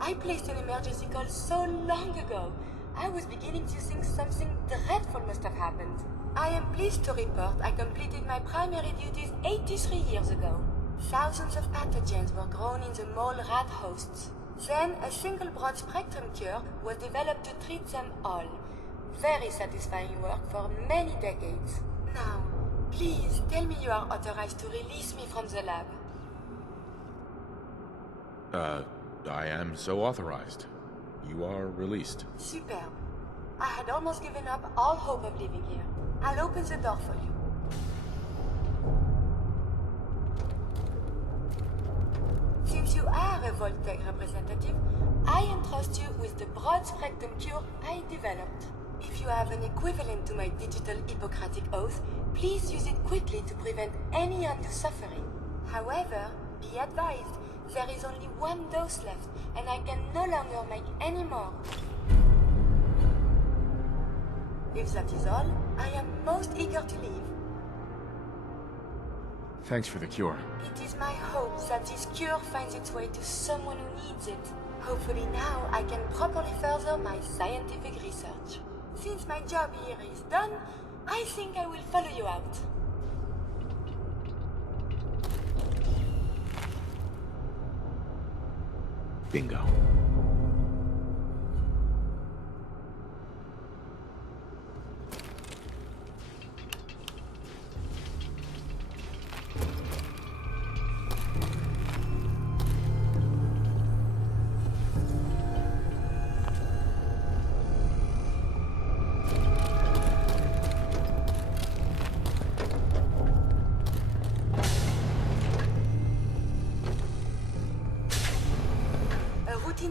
I placed an emergency call so long ago. I was beginning to think something dreadful must have happened. I am pleased to report I completed my primary duties 83 years ago. Thousands of pathogens were grown in the mole rat hosts. Then, a single broad-spectrum cure was developed to treat them all. Very satisfying work for many decades. Now, please tell me you are authorized to release me from the lab. I am so authorized. You are released. Superb. I had almost given up all hope of living here. I'll open the door for you. Since you are a Voltec representative, I entrust you with the broad-spectrum cure I developed. If you have an equivalent to my digital Hippocratic oath, please use it quickly to prevent any undue suffering. However, be advised, there is only one dose left, and I can no longer make any more. If that is all, I am most eager to leave. Thanks for the cure. It is my hope that this cure finds its way to someone who needs it. Hopefully now I can properly further my scientific research. Since my job here is done, I think I will follow you out. Bingo.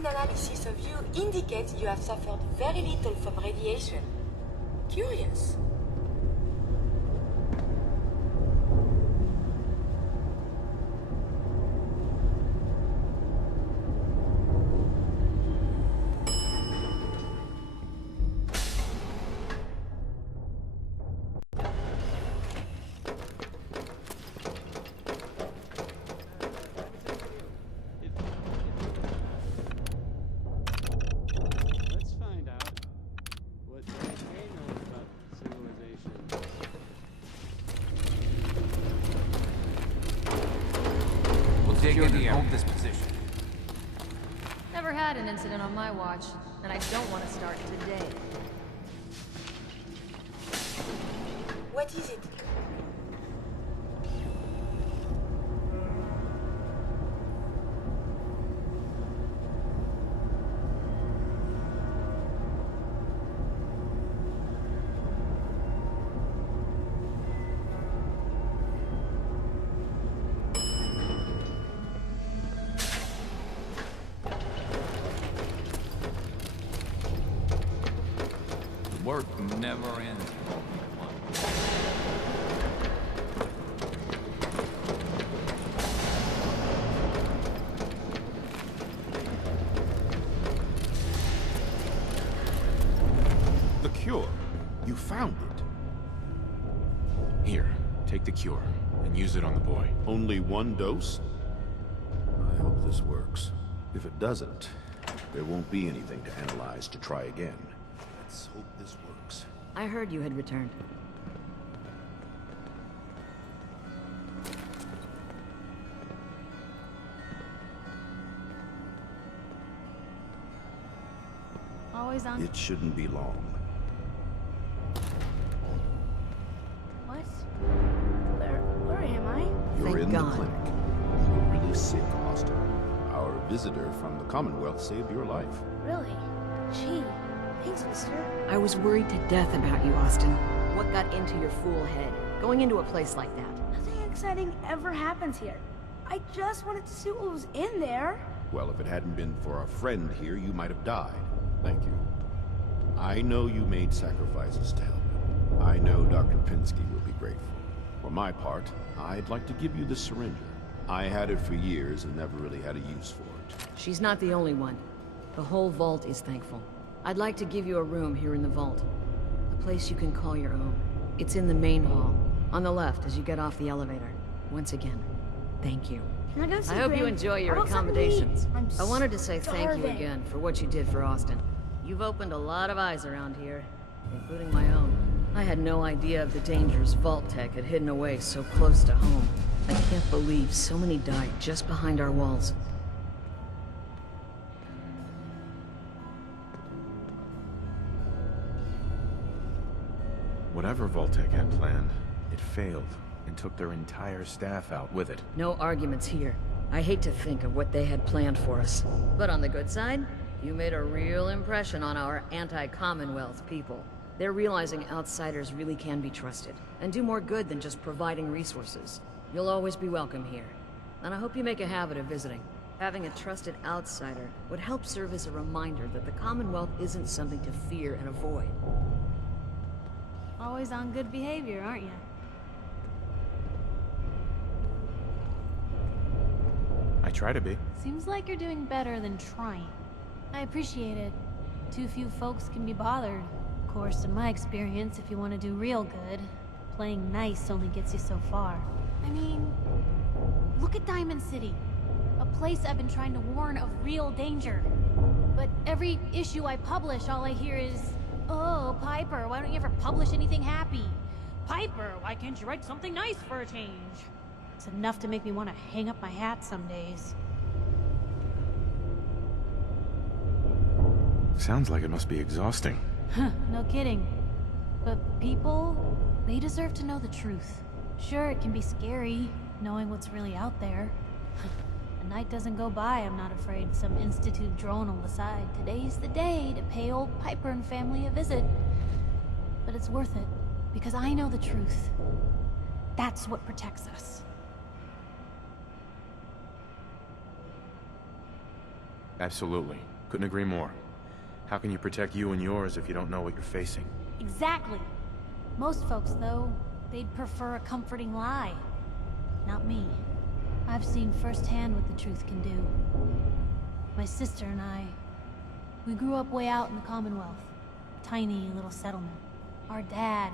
Analysis of you indicates you have suffered very little from radiation. Curious. Hold this position. Never had an incident on my watch, and I don't want to start today. What is it? Work never ends. The cure. You found it. Here, take the cure and use it on the boy. Only one dose? I hope this works. If it doesn't, there won't be anything to analyze to try again. Let's hope this works. I heard you had returned. Always on. It shouldn't be long. What? Where am I? You're Thank in God. the clinic. You were really sick, Austin. Our visitor from the Commonwealth saved your life. Really? Gee, thanks, mister. I was worried to death about you, Austin. what got into your fool head, going into a place like that. Nothing exciting ever happens here. I just wanted to see what was in there. Well, if it hadn't been for our friend here, you might have died. Thank you. I know you made sacrifices to help. I know Dr. Pinsky will be grateful. For my part, I'd like to give you this syringe. I had it for years and never really had a use for it. She's not the only one. The whole vault is thankful. I'd like to give you a room here in the vault. A place you can call your own. It's in the main hall, on the left as you get off the elevator. Once again, thank you. Can I go see I hope you Graham? enjoy your How about something to eat? accommodations. I'm I wanted to say thank you starving. again for what you did for Austin. You've opened a lot of eyes around here, including my own. I had no idea of the dangers Vault Tech had hidden away so close to home. I can't believe so many died just behind our walls. Whatever Vault-Tec had planned, it failed and took their entire staff out with it. No arguments here. I hate to think of what they had planned for us. But on the good side, you made a real impression on our anti-Commonwealth people. They're realizing outsiders really can be trusted, and do more good than just providing resources. You'll always be welcome here, and I hope you make a habit of visiting. Having a trusted outsider would help serve as a reminder that the Commonwealth isn't something to fear and avoid. Always on good behavior, aren't you? I try to be. Seems like you're doing better than trying. I appreciate it. Too few folks can be bothered. Of course, in my experience, if you want to do real good, playing nice only gets you so far. I mean, look at Diamond City. A place I've been trying to warn of real danger. But every issue I publish, all I hear is, "Oh, Piper, why don't you ever publish anything happy? Piper, why can't you write something nice for a change?" It's enough to make me want to hang up my hat some days. Sounds like it must be exhausting. Huh, no kidding. But people, they deserve to know the truth. Sure, it can be scary, knowing what's really out there. A night doesn't go by, I'm not afraid some Institute drone will decide today's the day to pay old Piper and family a visit. But it's worth it, because I know the truth. That's what protects us. Absolutely. Couldn't agree more. How can you protect you and yours if you don't know what you're facing? Exactly. Most folks, though, they'd prefer a comforting lie. Not me. I've seen firsthand what the truth can do. My sister and I, we grew up way out in the Commonwealth. Tiny little settlement. Our dad,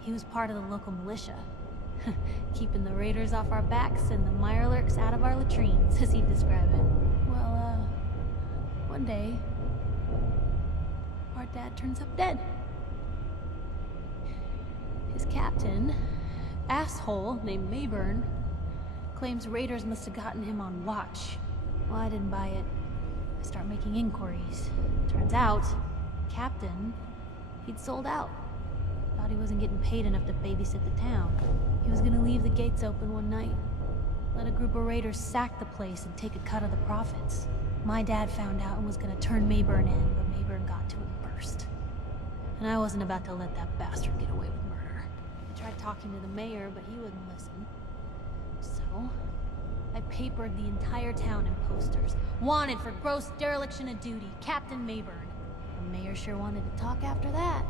he was part of the local militia. Keeping the raiders off our backs and the mirelurks out of our latrines, as he'd describe it. Well, one day, our dad turns up dead. His captain, asshole named Mayburn, claims raiders must have gotten him on watch. Well, I didn't buy it. I start making inquiries. Turns out, Captain, he'd sold out. Thought he wasn't getting paid enough to babysit the town. He was gonna leave the gates open one night. Let a group of raiders sack the place and take a cut of the profits. My dad found out and was gonna turn Mayburn in, but Mayburn got to him first. And I wasn't about to let that bastard get away with murder. I tried talking to the mayor, but he wouldn't listen. So, I papered the entire town in posters. Wanted for gross dereliction of duty, Captain Mayburn. The mayor sure wanted to talk after that.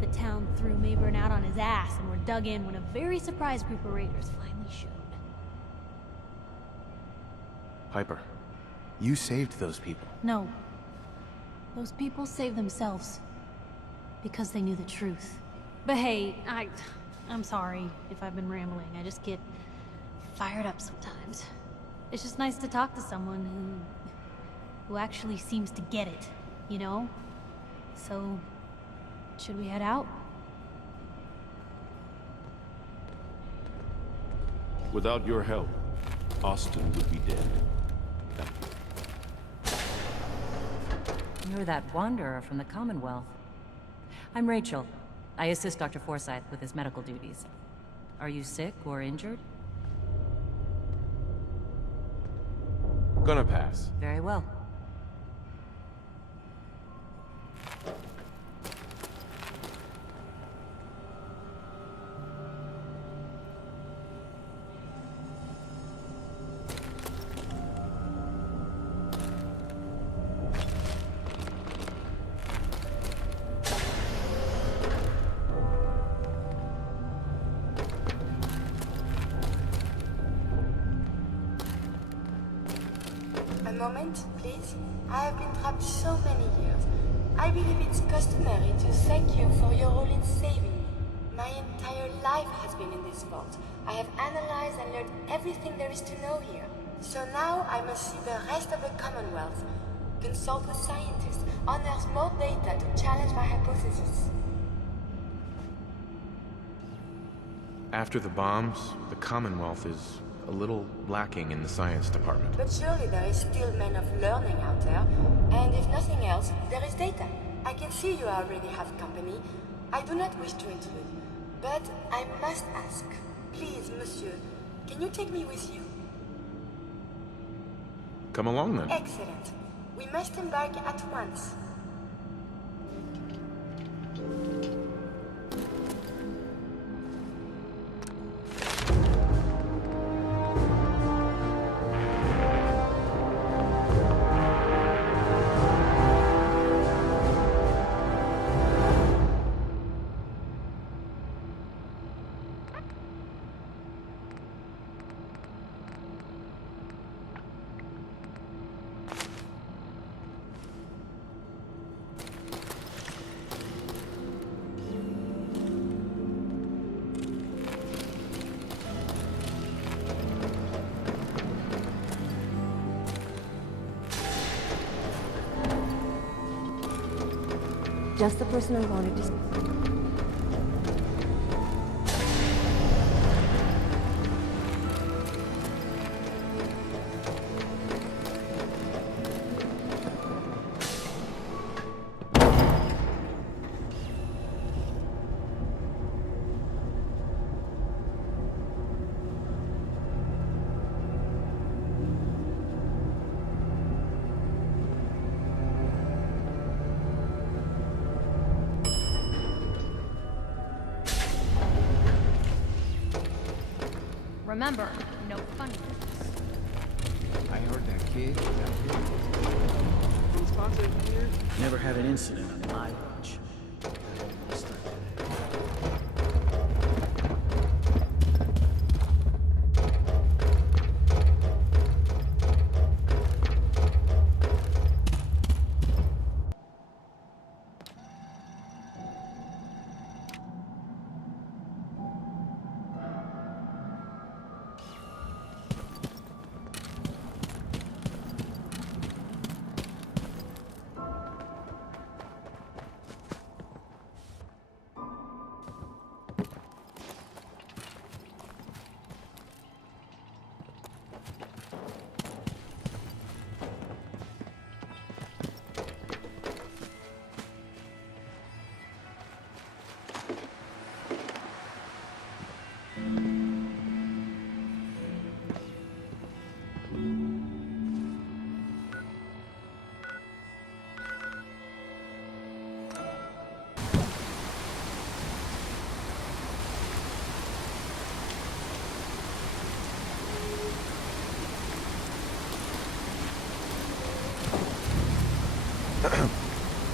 The town threw Mayburn out on his ass and were dug in when a very surprised group of raiders finally showed. Piper, you saved those people. No. Those people saved themselves. Because they knew the truth. But hey, I'm sorry if I've been rambling. I just get fired up sometimes. It's just nice to talk to someone who actually seems to get it, you know? So, should we head out? Without your help, Austin would be dead. You're that wanderer from the Commonwealth. I'm Rachel. I assist Dr. Forsyth with his medical duties. Are you sick or injured? Gonna pass. Very well. moment, please? I have been trapped so many years. I believe it's customary to thank you for your role in saving me. My entire life has been in this vault. I have analyzed and learned everything there is to know here. So now I must see the rest of the Commonwealth, consult with scientists, unearth more data to challenge my hypothesis. After the bombs, the Commonwealth is a little lacking in the science department. But surely there is still men of learning out there, and if nothing else, there is data. I can see you already have company. I do not wish to intrude, but I must ask. Please, monsieur, can you take me with you? Come along then. Excellent. We must embark at once. Just the person I wanted to... Remember, no funny business. I heard that kid. Never had an incident on my watch.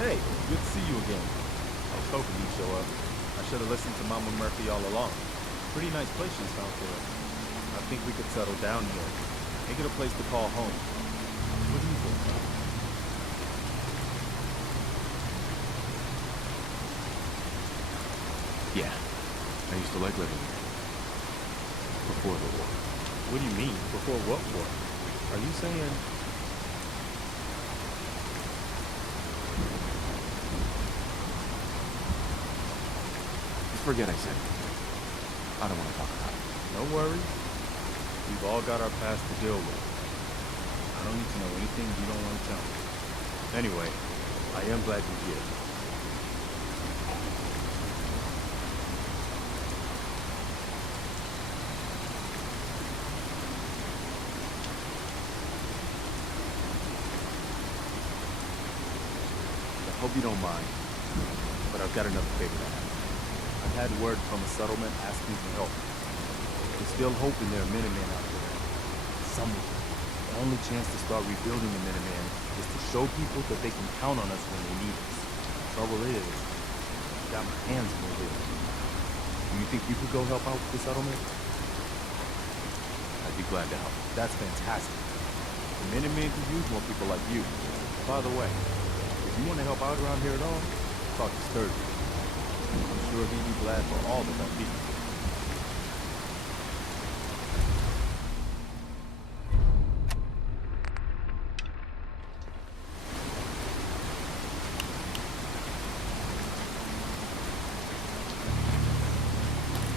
Hey, good to see you again. I was hoping you'd show up. I should have listened to Mama Murphy all along. Pretty nice place she's found for us. I think we could settle down here. Make it a place to call home. What do you think? Yeah, I used to like living here. Before the war. What do you mean? Before what war? Are you saying... Forget I said it. I don't want to talk about it. No worries. We've all got our past to deal with. I don't need to know anything you don't want to tell me. Anyway, I am glad you're here. I hope you don't mind, but I've got another favor to ask. I've had word from a settlement asking for help. There's still hope in there are Minutemen out there. Somewhere. The only chance to start rebuilding the Minutemen is to show people that they can count on us when they need us. Trouble is, I've got my hands full here. Do you think you could go help out with the settlement? I'd be glad to help. That's fantastic. The Minutemen could use more people like you. By the way, if you want to help out around here at all, talk to Sturdy. I'm sure he'd be glad for all the help he can get.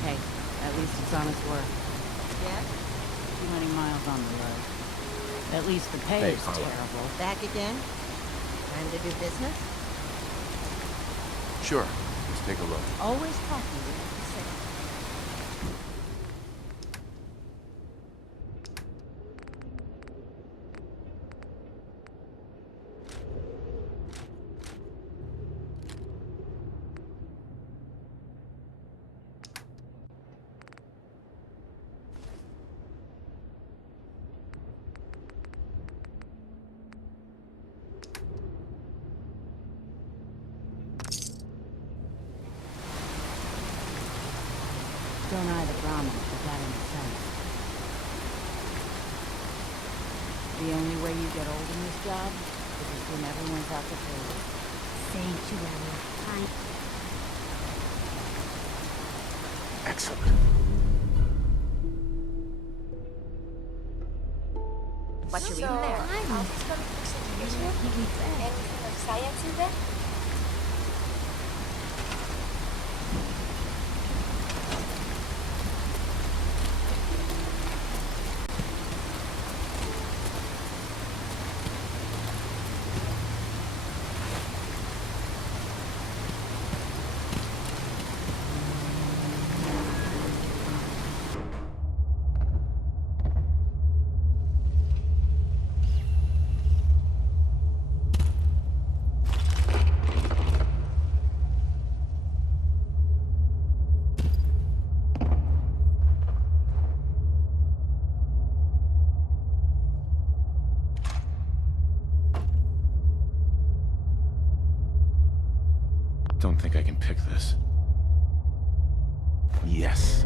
Hey, at least it's honest work. Yeah? Too many miles on the road. At least the pay Hey, is Carla. terrible. Back again? Time to do business? Sure. Let's take a look. Always talking to you. Don't eye the drama if that makes sense. The only way you get old in this job is when everyone's out to play. Sanctuary. Excellent. What you reading there? Anything of science in there? Don't think I can pick this. Yes.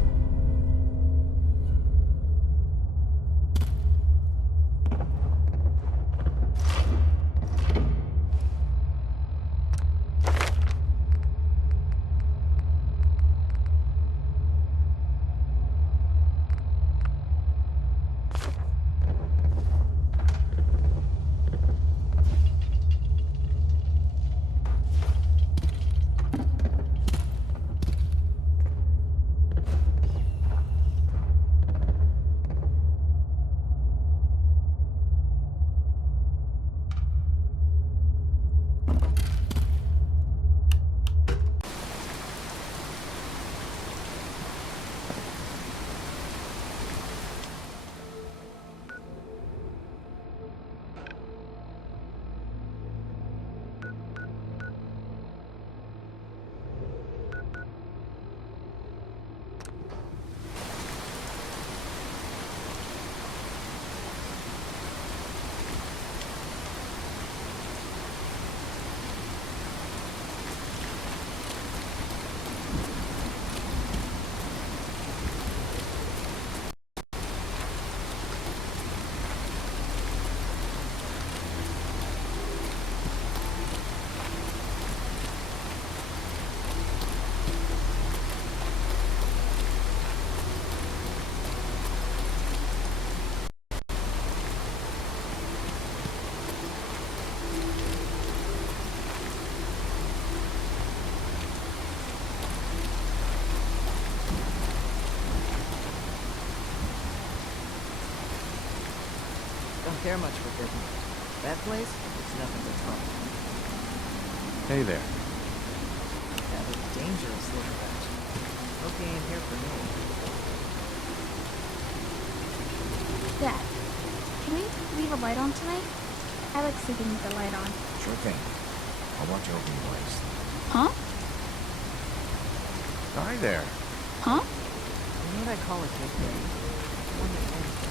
Don't care much for business. That place, it's nothing but fun. Hey there. That was dangerous little batch. Okay, in here for me. Dad, can we leave a light on tonight? I like sleeping with the light on. Sure thing. I'll watch over your place. Huh? Hi there. Huh? You know what I call a good day? One that ends with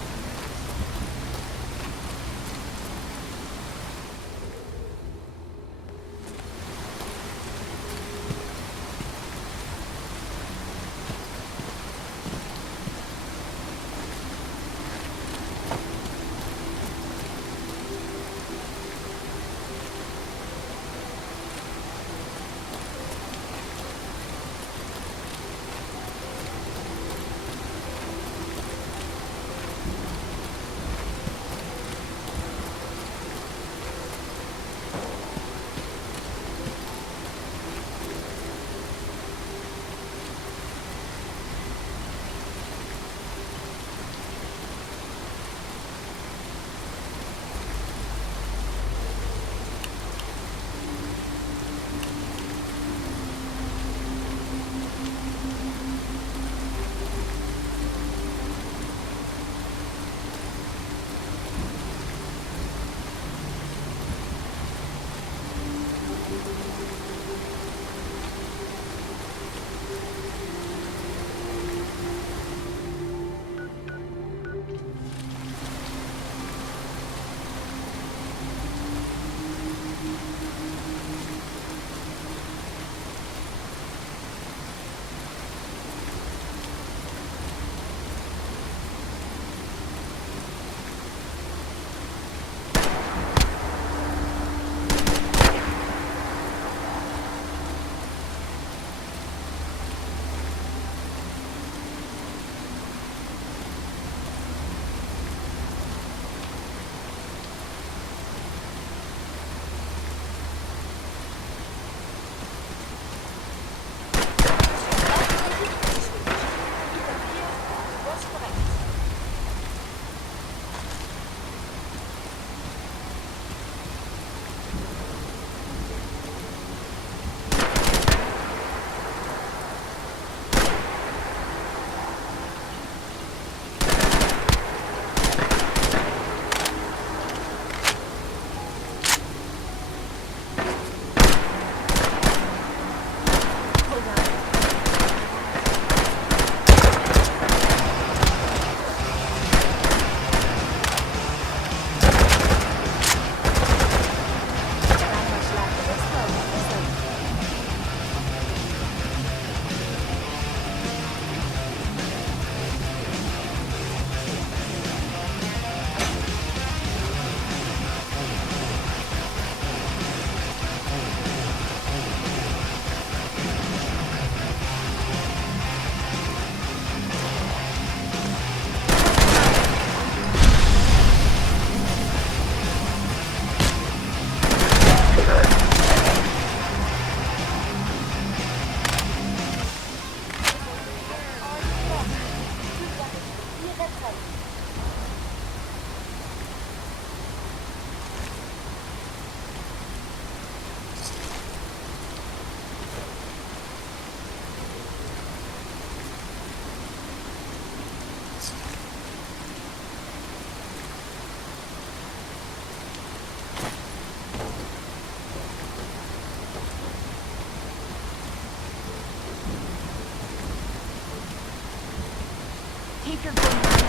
think you're going to do?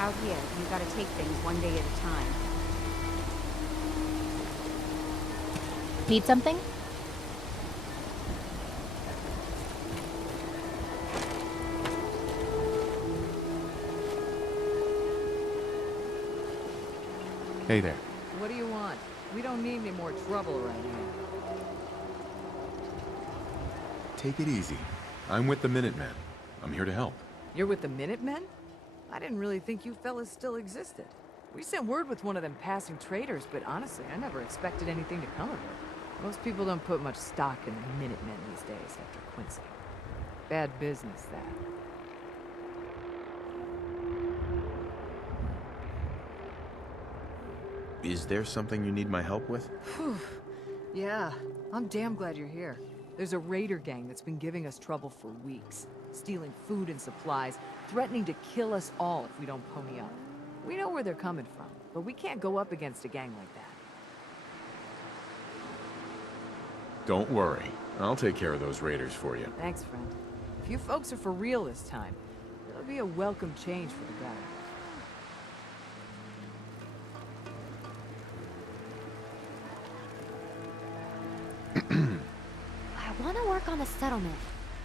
Out here, you gotta take things one day at a time. Need something? Hey there. What do you want? We don't need any more trouble right here. Take it easy. I'm with the Minutemen. I'm here to help. You're with the Minutemen? I didn't really think you fellas still existed. We sent word with one of them passing traders, but honestly, I never expected anything to come of it. Most people don't put much stock in the Minutemen these days after Quincy. Bad business, that. Is there something you need my help with? Yeah, I'm damn glad you're here. There's a raider gang that's been giving us trouble for weeks. Stealing food and supplies, threatening to kill us all if we don't pony up. We know where they're coming from, but we can't go up against a gang like that. Don't worry. I'll take care of those raiders for you. Thanks, friend. If you folks are for real this time, it'll be a welcome change for the better. I want to work on a settlement.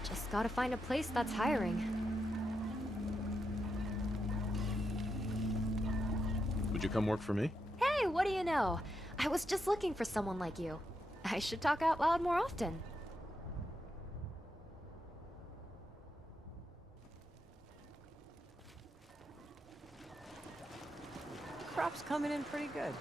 Just gotta find a place that's hiring. Would you come work for me? Hey, what do you know? I was just looking for someone like you. I should talk out loud more often. Crop's coming in pretty good.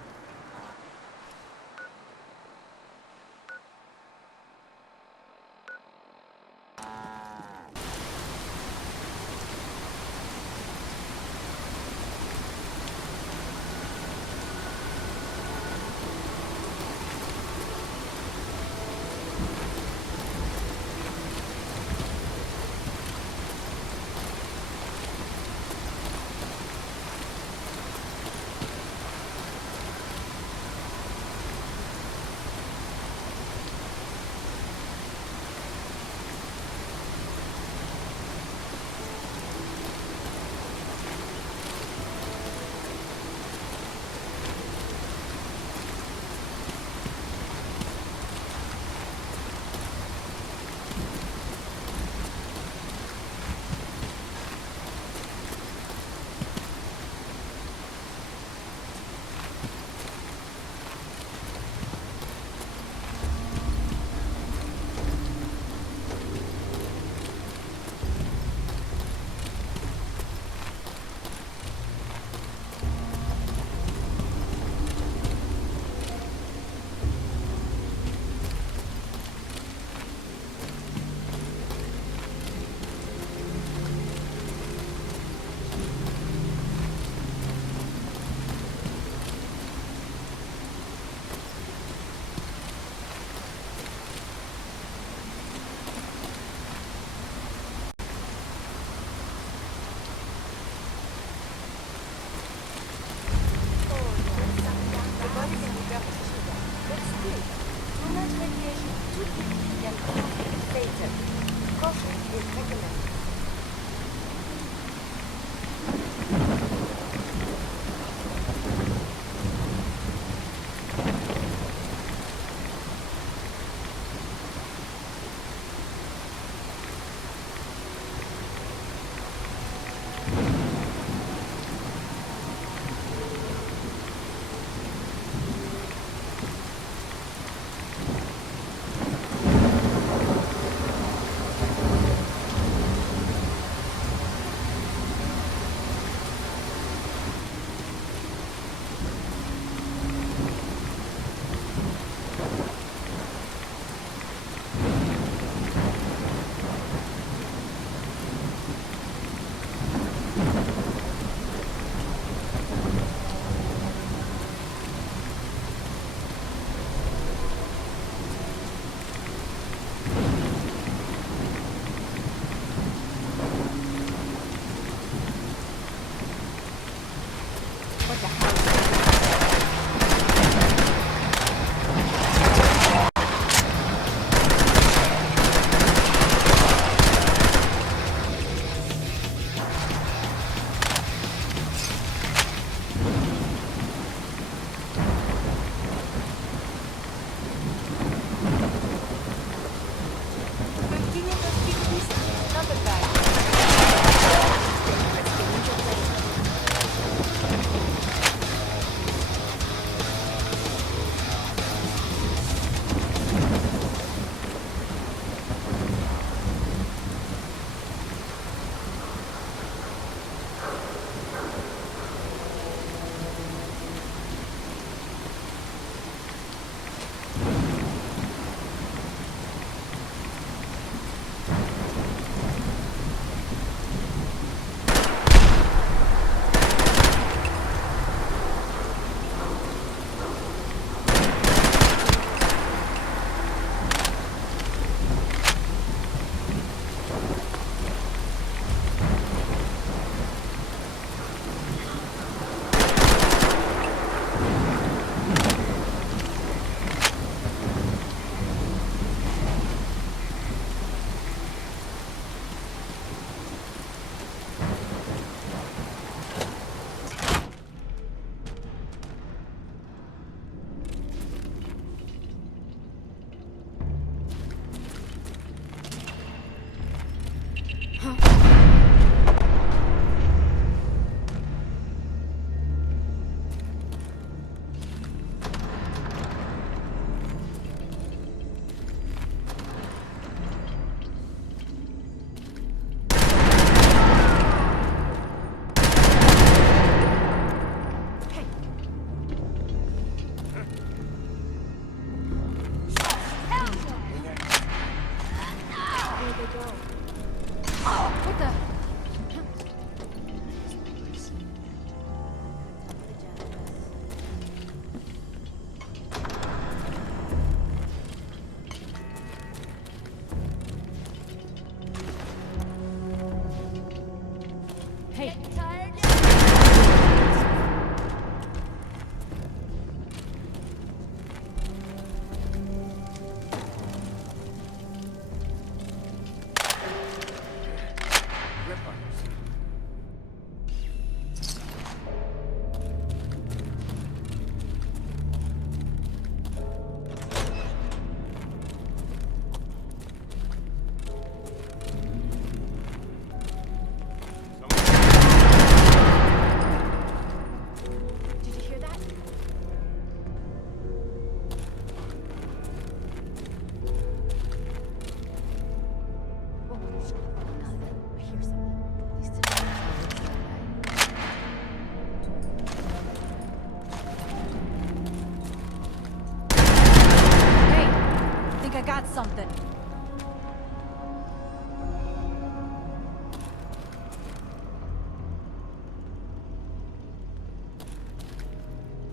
something.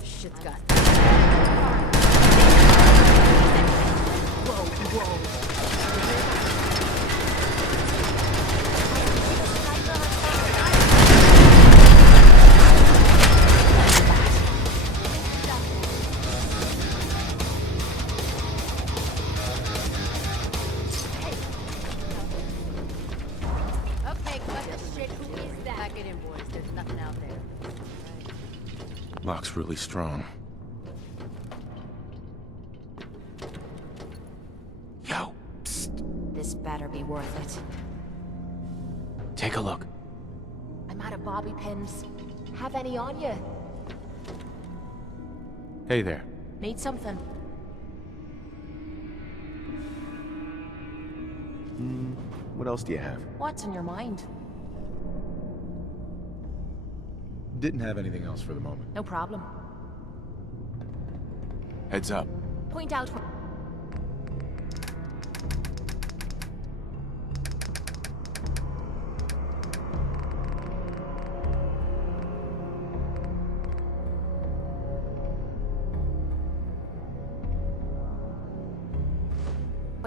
Shit's got. Lock's really strong. Yo, psst. This better be worth it. Take a look. I'm out of bobby pins. Have any on you? Hey there. Need something? What else do you have? What's on your mind? Didn't have anything else for the moment. No problem. Heads up. Point out where...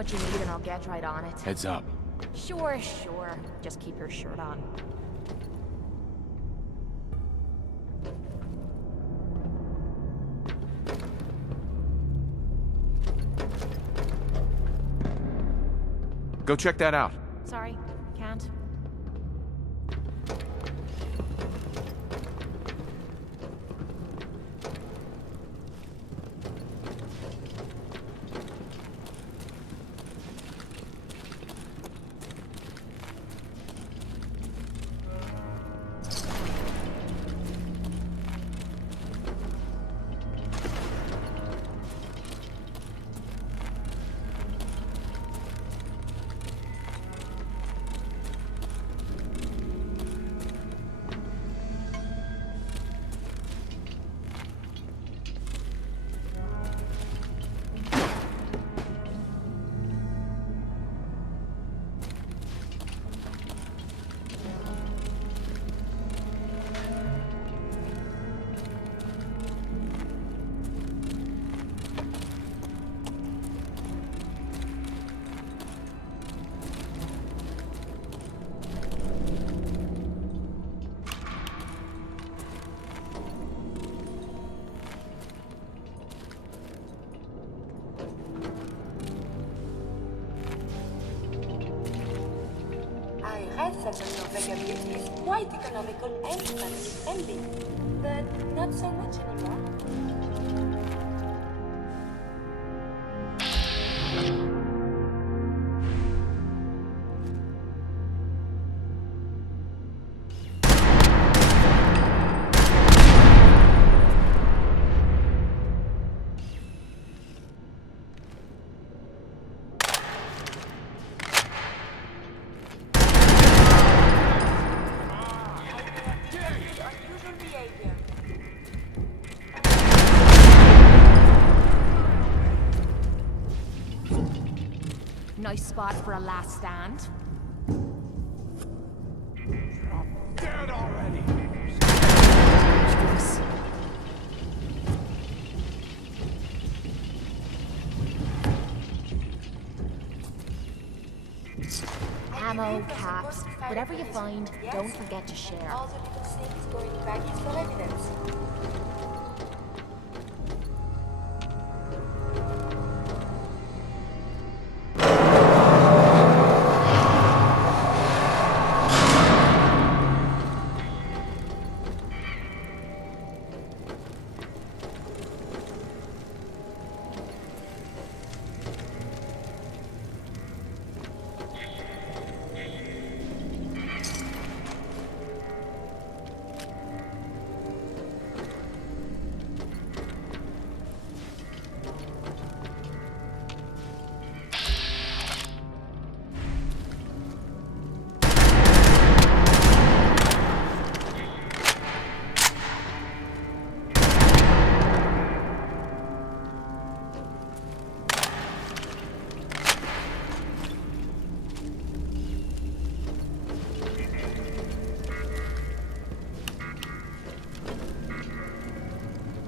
what you need and I'll get right on it. Heads up. Sure. Just keep your shirt on. Go check that out. Sorry, can't. I read that the Norwegian beauty is quite economical and family friendly, but not so much anymore. Nice spot for a last stand. Dead already! Ammo, caps, whatever you find, don't forget to share. All the little things go in baggies for evidence.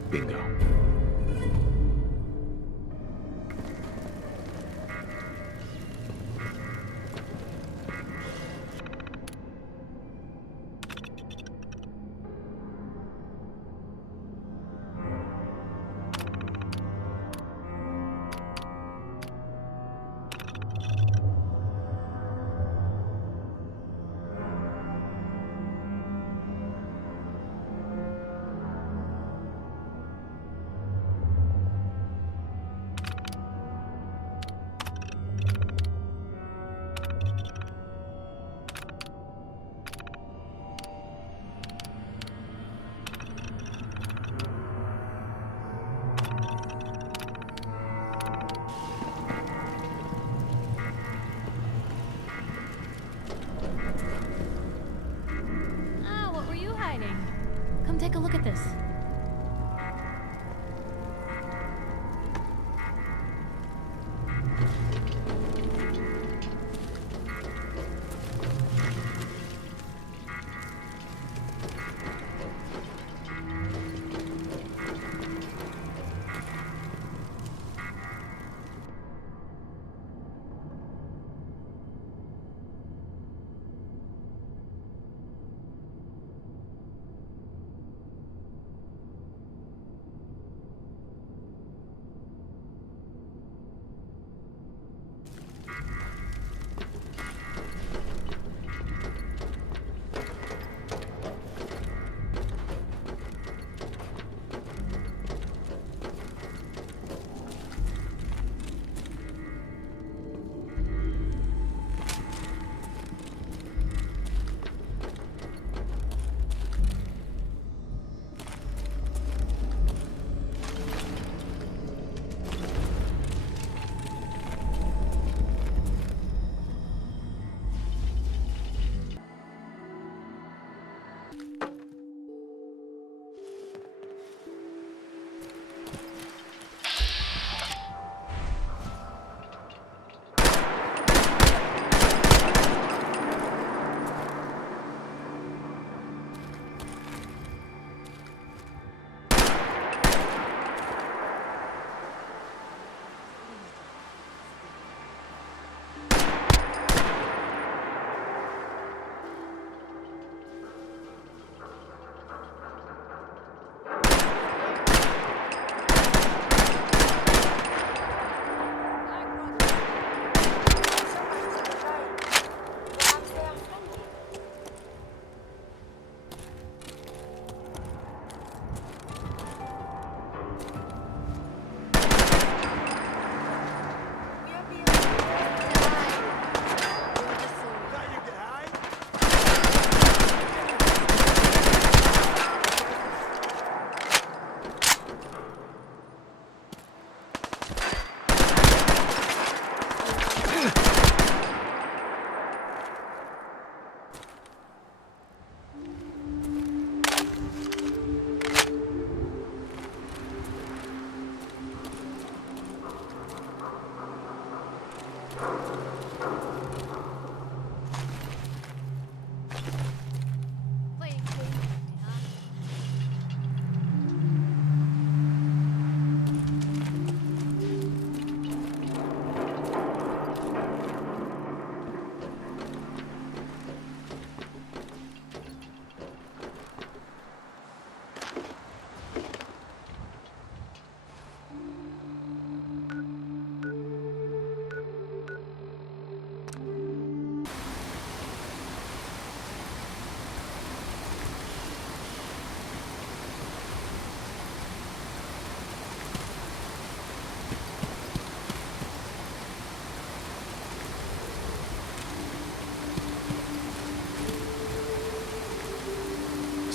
Bingo. What were you hiding? Come take a look at this.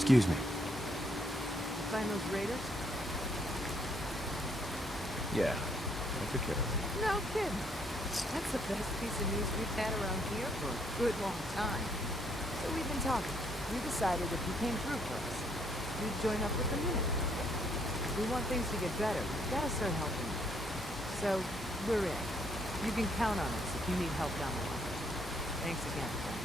Excuse me. You find those raiders? Yeah, I took care of it. No kidding. That's the best piece of news we've had around here for a good long time. So we've been talking. We decided if you came through for us, we'd join up with the Minutemen. If we want things to get better, we've got to start helping you. So, we're in. You can count on us if you need help down the line. Thanks again, friend.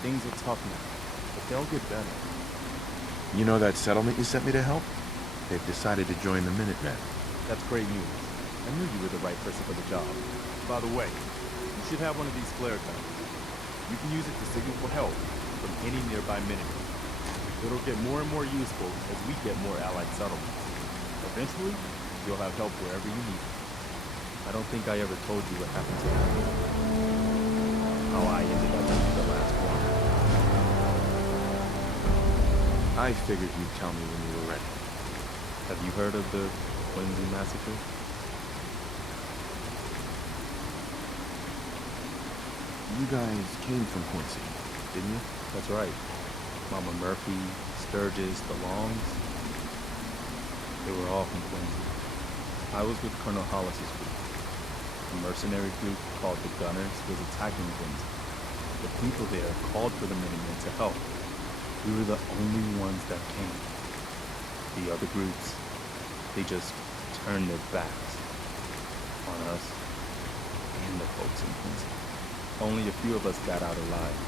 Things are tough now, but they'll get better. You know that settlement you sent me to help? They've decided to join the Minutemen. That's great news. I knew you were the right person for the job. By the way, you should have one of these flare guns. You can use it to signal for help from any nearby Minutemen. It'll get more and more useful as we get more allied settlements. Eventually, you'll have help wherever you need it. I don't think I ever told you what happened to me. How I ended up into the last one. I figured you'd tell me when you were ready. Have you heard of the Quincy massacre? You guys came from Quincy, didn't you? That's right. Mama Murphy, Sturgis, the Longs. They were all from Quincy. I was with Colonel Hollis's group. A mercenary group called the Gunners was attacking Quincy. The people there called for the Minutemen to help. We were the only ones that came. The other groups, they just turned their backs on us and the folks in Quincy. Only a few of us got out alive.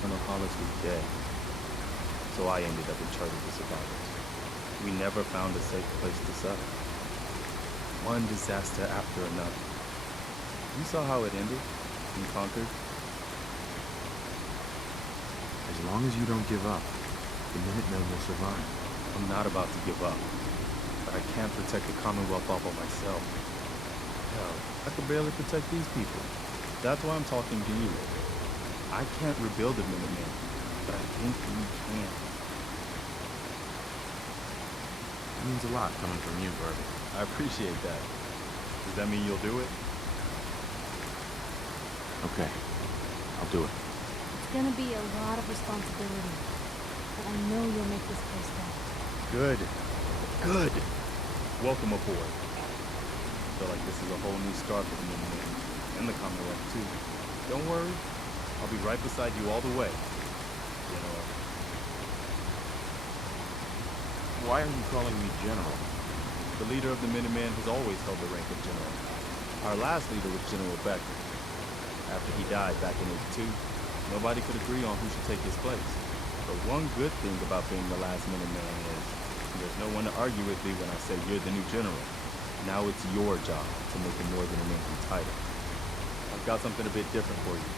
Colonel Hollis was dead, so I ended up in charge of the survivors. We never found a safe place to settle. One disaster after another. You saw how it ended in Concord. As long as you don't give up, the Minutemen will survive. I'm not about to give up, but I can't protect the Commonwealth all by myself. Hell, I could barely protect these people. That's why I'm talking to you. I can't rebuild the Minutemen, but I think we can. It means a lot coming from you, Garvey. I appreciate that. Does that mean you'll do it? Okay, I'll do it. It's gonna be a lot of responsibility, but I know you'll make this place better. Good. Good. Welcome aboard. I feel like this is a whole new start for the Minutemen, and the Commonwealth too. Don't worry, I'll be right beside you all the way, General. Why are you calling me General? The leader of the Minutemen has always held the rank of General. Our last leader was General Becker. After he died back in '82, nobody could agree on who should take his place. But one good thing about being the last Minuteman is there's no one to argue with me when I say you're the new general. Now it's your job to make it more than an empty title. I've got something a bit different for you.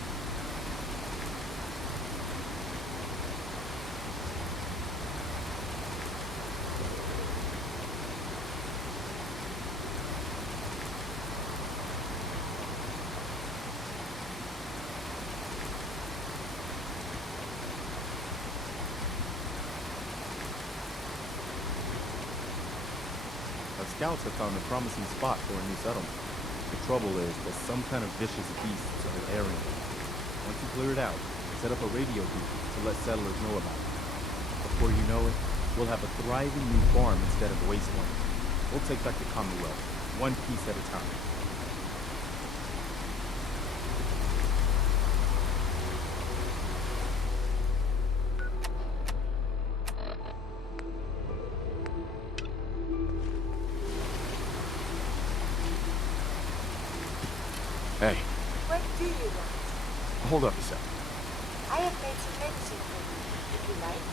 Scouts have found a promising spot for a new settlement. The trouble is that some kind of vicious beasts are airing it. Once you clear it out, set up a radio booth to let settlers know about it. Before you know it, we'll have a thriving new farm instead of a wasteland. We'll take back the Commonwealth, one piece at a time. Hey, What do you want? hold up a second. I have made some medicine for you, if you like.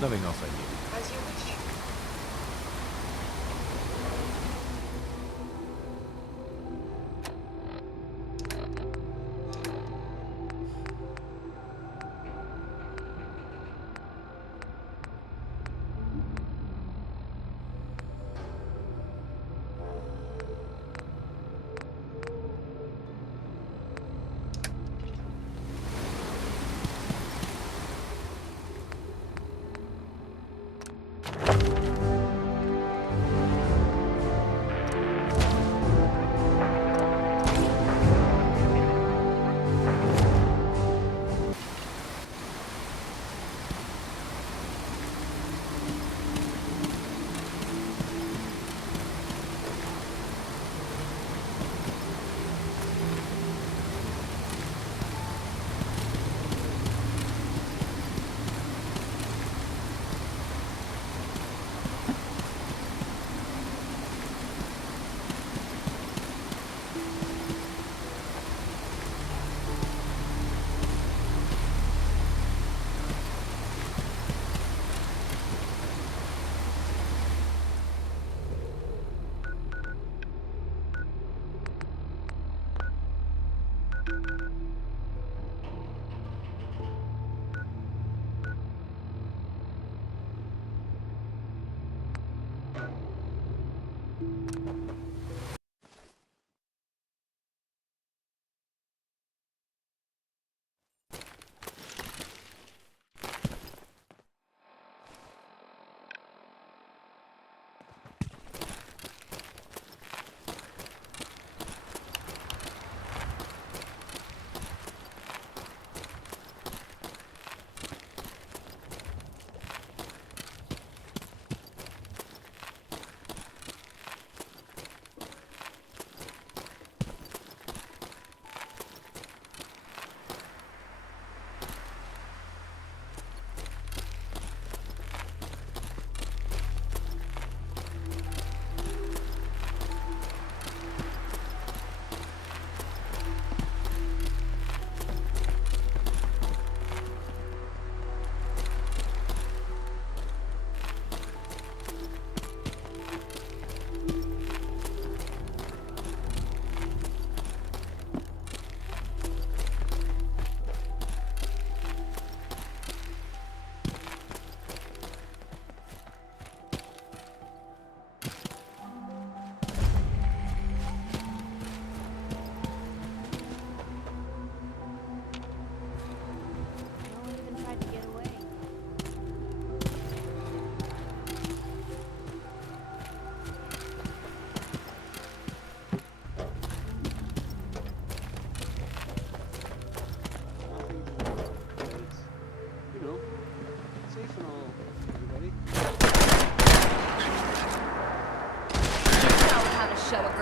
Nothing else I need. As you wish.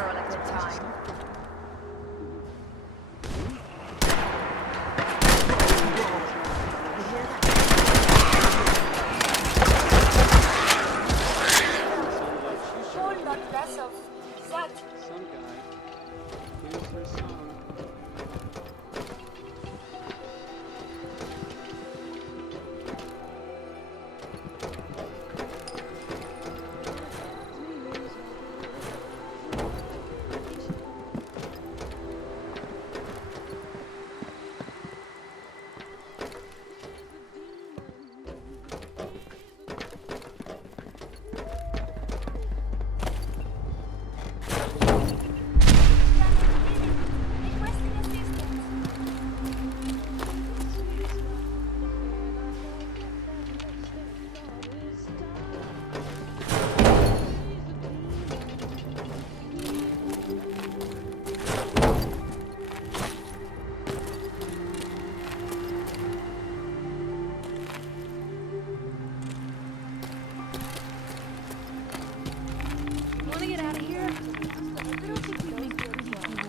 girl a good time. Whole lot less of that. Some guy hears her song. Wanna get out of here? I don't think we make good deals.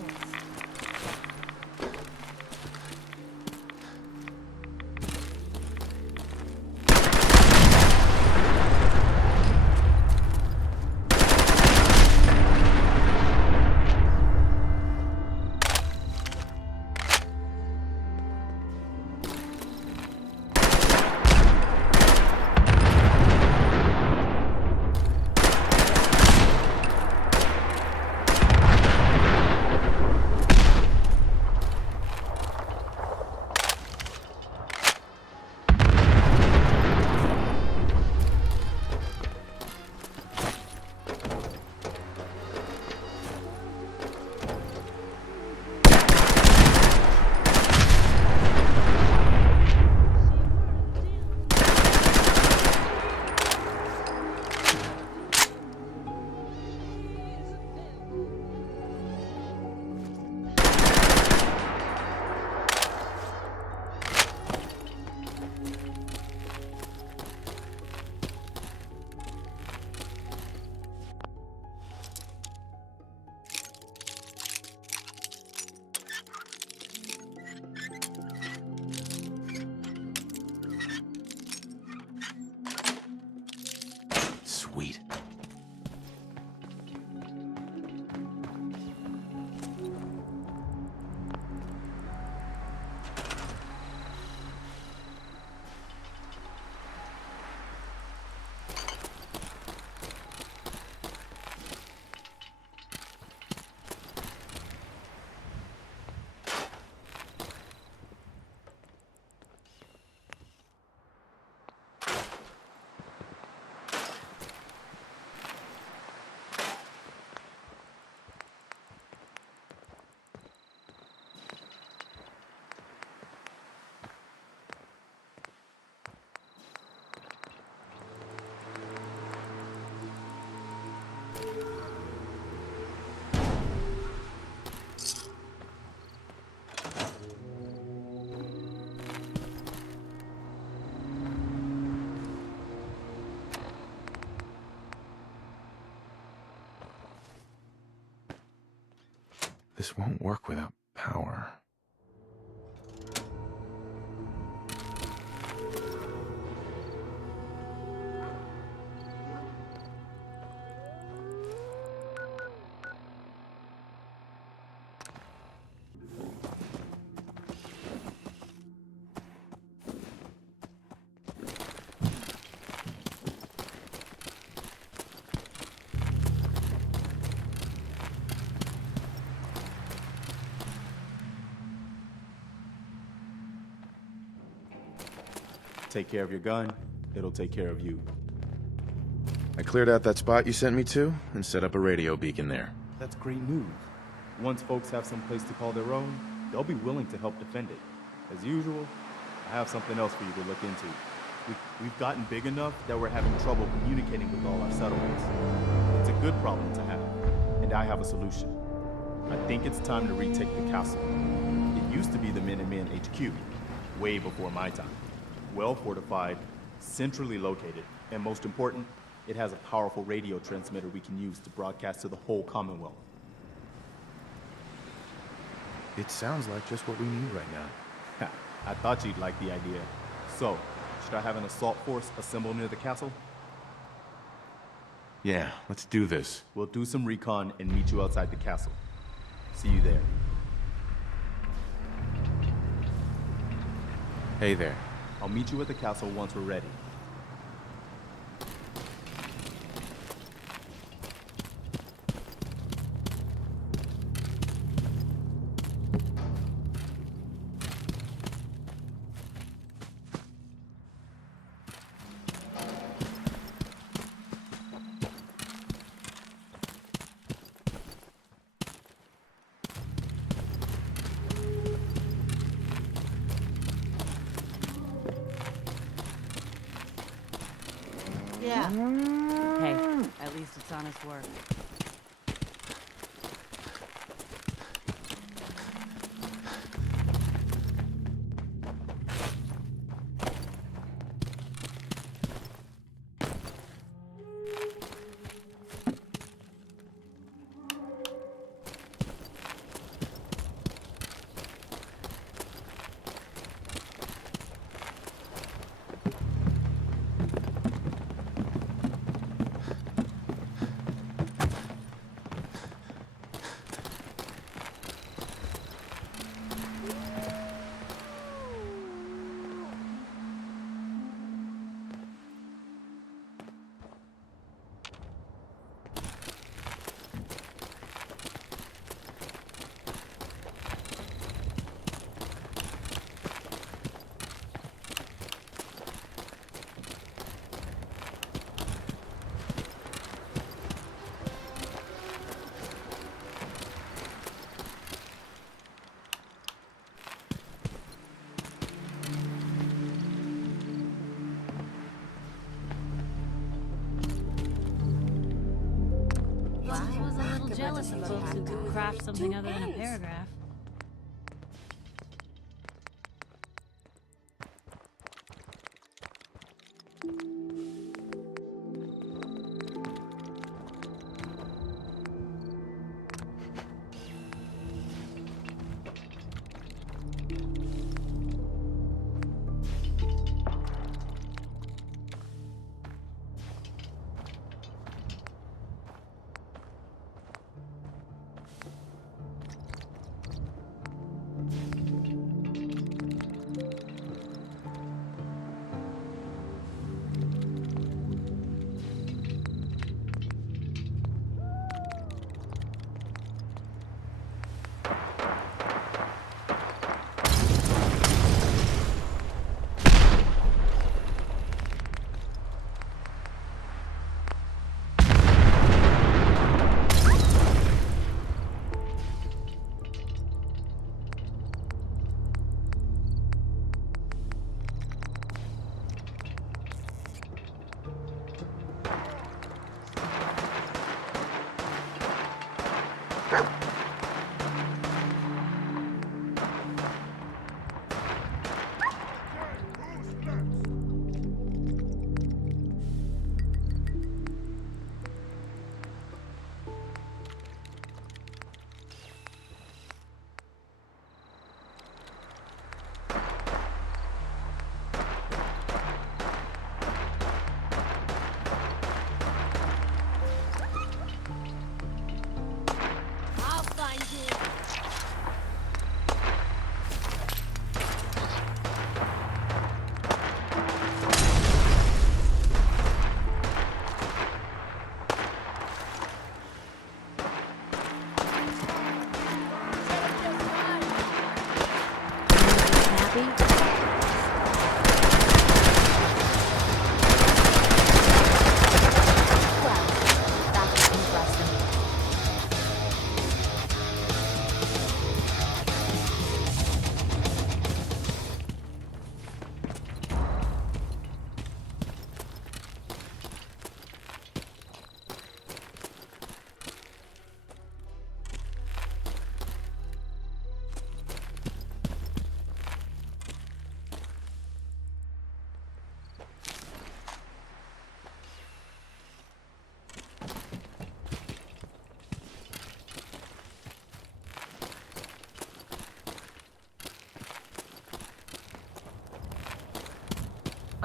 Sweet. This won't work without power. Take care of your gun, it'll take care of you. I cleared out that spot you sent me to and set up a radio beacon there. That's great news. Once folks have some place to call their own, they'll be willing to help defend it. As usual, I have something else for you to look into. We've gotten big enough that we're having trouble communicating with all our settlements. It's a good problem to have, and I have a solution. I think it's time to retake the castle. It used to be the Minutemen HQ, way before my time. Well fortified, centrally located, and most important, it has a powerful radio transmitter we can use to broadcast to the whole Commonwealth. It sounds like just what we need right now. I thought you'd like the idea. So, should I have an assault force assemble near the castle? Yeah, let's do this. We'll do some recon and meet you outside the castle. See you there. Hey there. I'll meet you at the castle once we're ready. Yeah. Hey, at least it's honest work. Jealous of folks who could craft something other than a paragraph.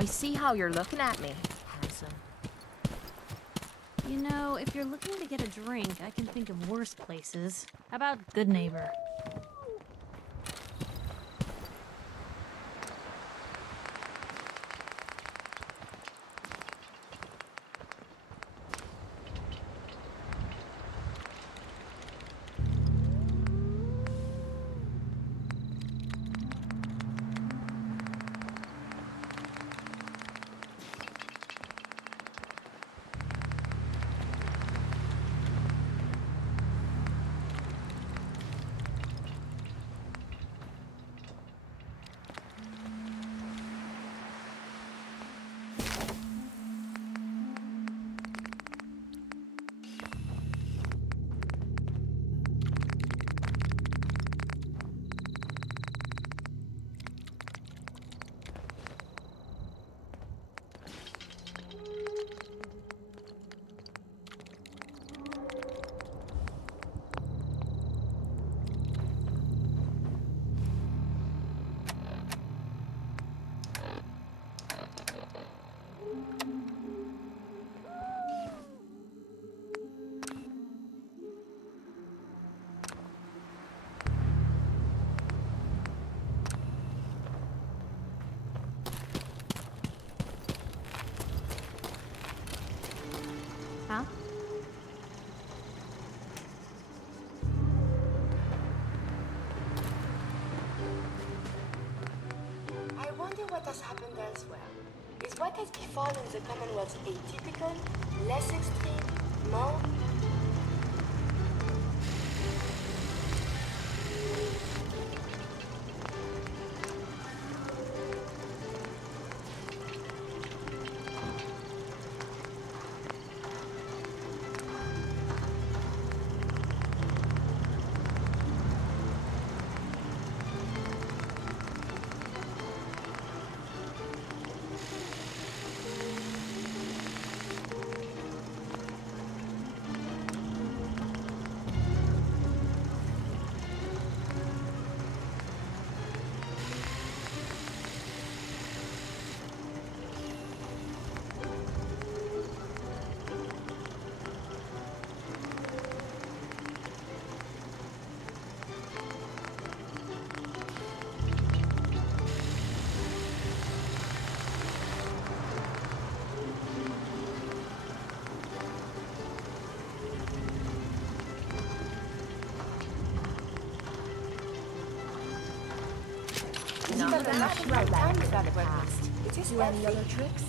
see how you're looking at me, Harrison. You know, if you're looking to get a drink, I can think of worse places. How about Good Neighbor? Huh? I wonder what has happened elsewhere. Is what has befallen the Commonwealth atypical, less extreme, more? You've got enough shroud land for the past. Do any other tricks?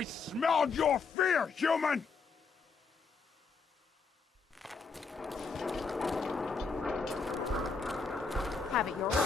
I smelled your fear, human! Have it your way.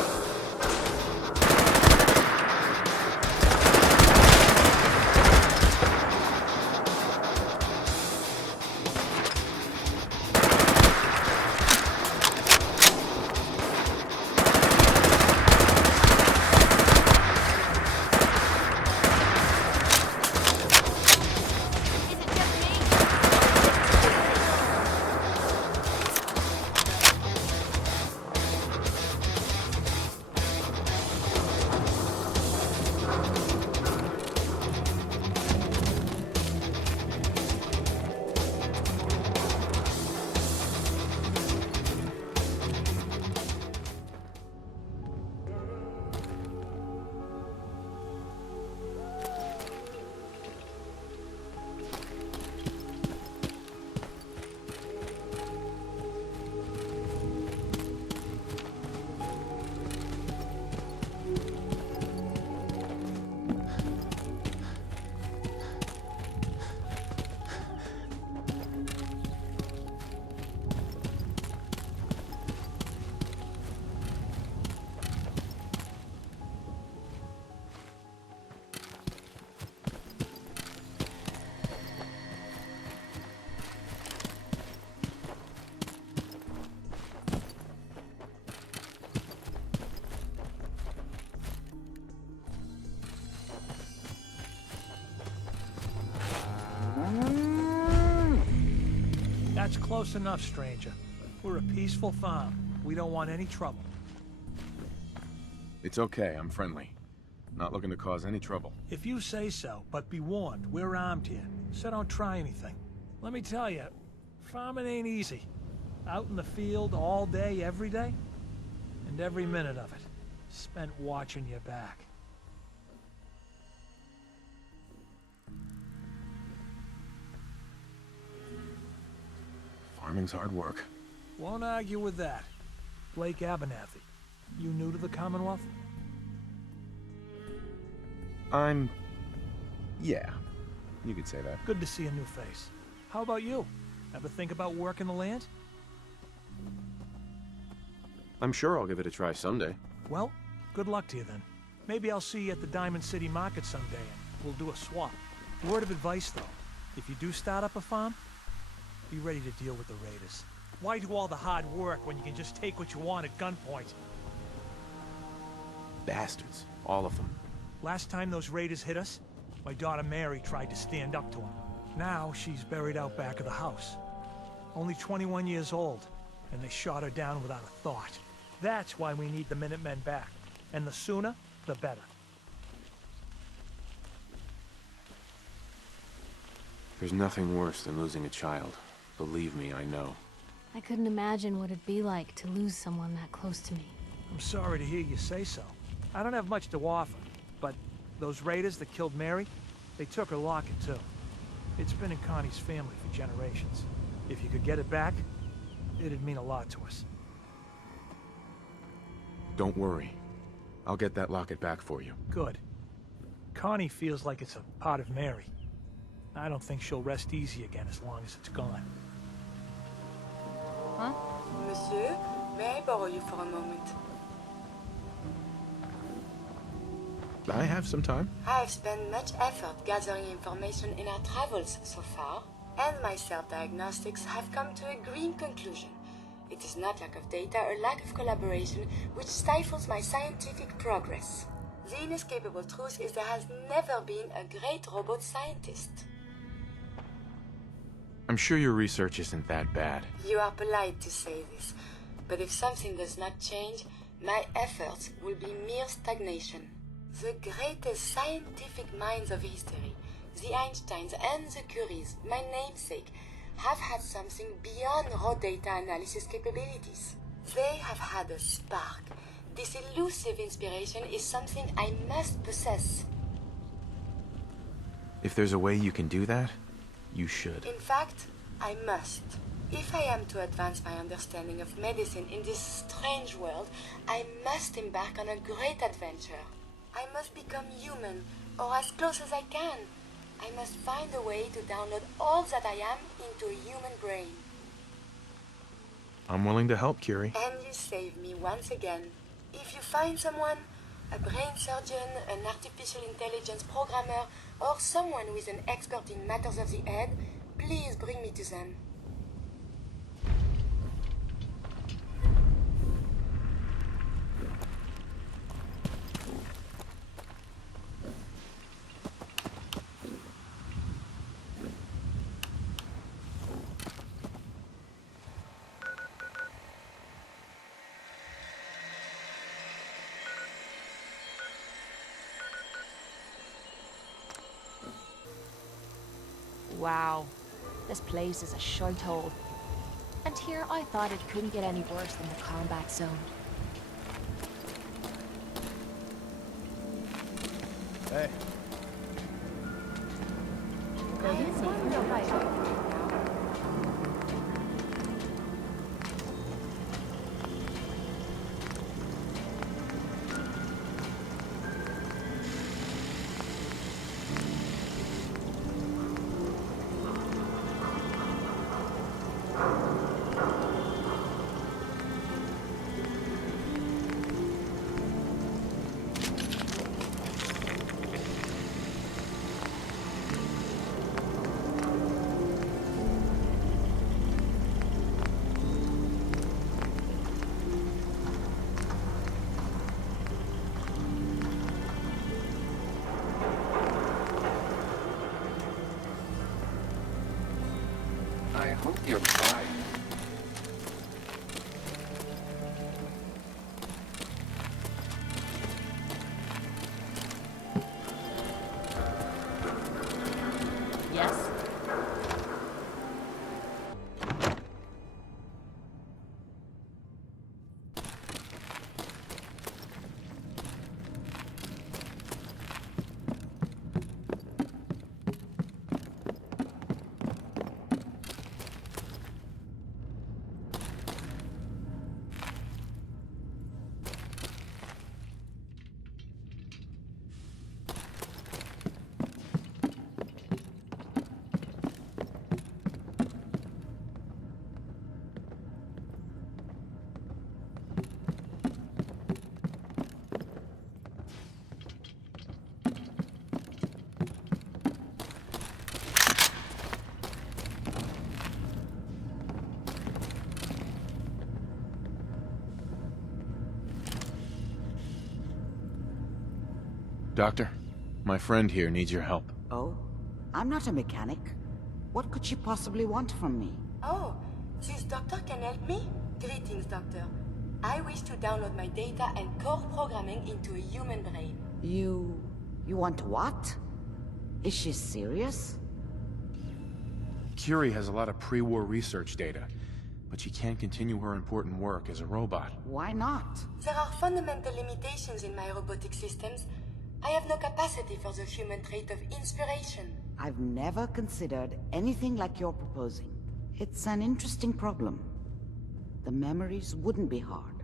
That's close enough, stranger. We're a peaceful farm. We don't want any trouble. It's okay, I'm friendly. Not looking to cause any trouble. If you say so, but be warned, we're armed here, so don't try anything. Let me tell you, farming ain't easy. Out in the field all day, every day, and every minute of it spent watching your back. Farming's hard work. Won't argue with that. Blake Abernathy, you new to the Commonwealth? Yeah, you could say that. Good to see a new face. How about you? Ever think about working the land? I'm sure I'll give it a try someday. Well, good luck to you then. Maybe I'll see you at the Diamond City Market someday and we'll do a swap. Word of advice though, if you do start up a farm, be ready to deal with the raiders. Why do all the hard work when you can just take what you want at gunpoint? Bastards, all of them. Last time those raiders hit us, my daughter Mary tried to stand up to them. Now she's buried out back of the house. Only 21 years old, and they shot her down without a thought. That's why we need the Minutemen back. And the sooner, the better. There's nothing worse than losing a child. Believe me, I know. I couldn't imagine what it'd be like to lose someone that close to me. I'm sorry to hear you say so. I don't have much to offer, but those raiders that killed Mary, they took her locket too. It's been in Connie's family for generations. If you could get it back, it'd mean a lot to us. Don't worry. I'll get that locket back for you. Good. Connie feels like it's a part of Mary. I don't think she'll rest easy again as long as it's gone. Huh? Monsieur, may I borrow you for a moment? I have some time. I have spent much effort gathering information in our travels so far, and my self-diagnostics have come to a green conclusion. It is not lack of data or lack of collaboration which stifles my scientific progress. The inescapable truth is there has never been a great robot scientist. I'm sure your research isn't that bad. You are polite to say this, but if something does not change, my efforts will be mere stagnation. The greatest scientific minds of history, the Einsteins and the Curies, my namesake, have had something beyond raw data analysis capabilities. They have had a spark. This elusive inspiration is something I must possess. If there's a way you can do that, you should. In fact, I must. If I am to advance my understanding of medicine in this strange world, I must embark on a great adventure. I must become human, or as close as I can. I must find a way to download all that I am into a human brain. I'm willing to help, Curie. And you save me once again. If you find someone, a brain surgeon, an artificial intelligence programmer, or someone who is an expert in matters of the head, please bring me to them. Wow, this place is a shithole. And here I thought it couldn't get any worse than the combat zone. Hey. I hope you're fine. Yes? Doctor, my friend here needs your help. Oh? I'm not a mechanic. What could she possibly want from me? Oh, this doctor can help me? Greetings, doctor. I wish to download my data and core programming into a human brain. You want what? Is she serious? Curie has a lot of pre-war research data, but she can't continue her important work as a robot. Why not? There are fundamental limitations in my robotic systems. I have no capacity for the human trait of inspiration. I've never considered anything like you're proposing. It's an interesting problem. The memories wouldn't be hard.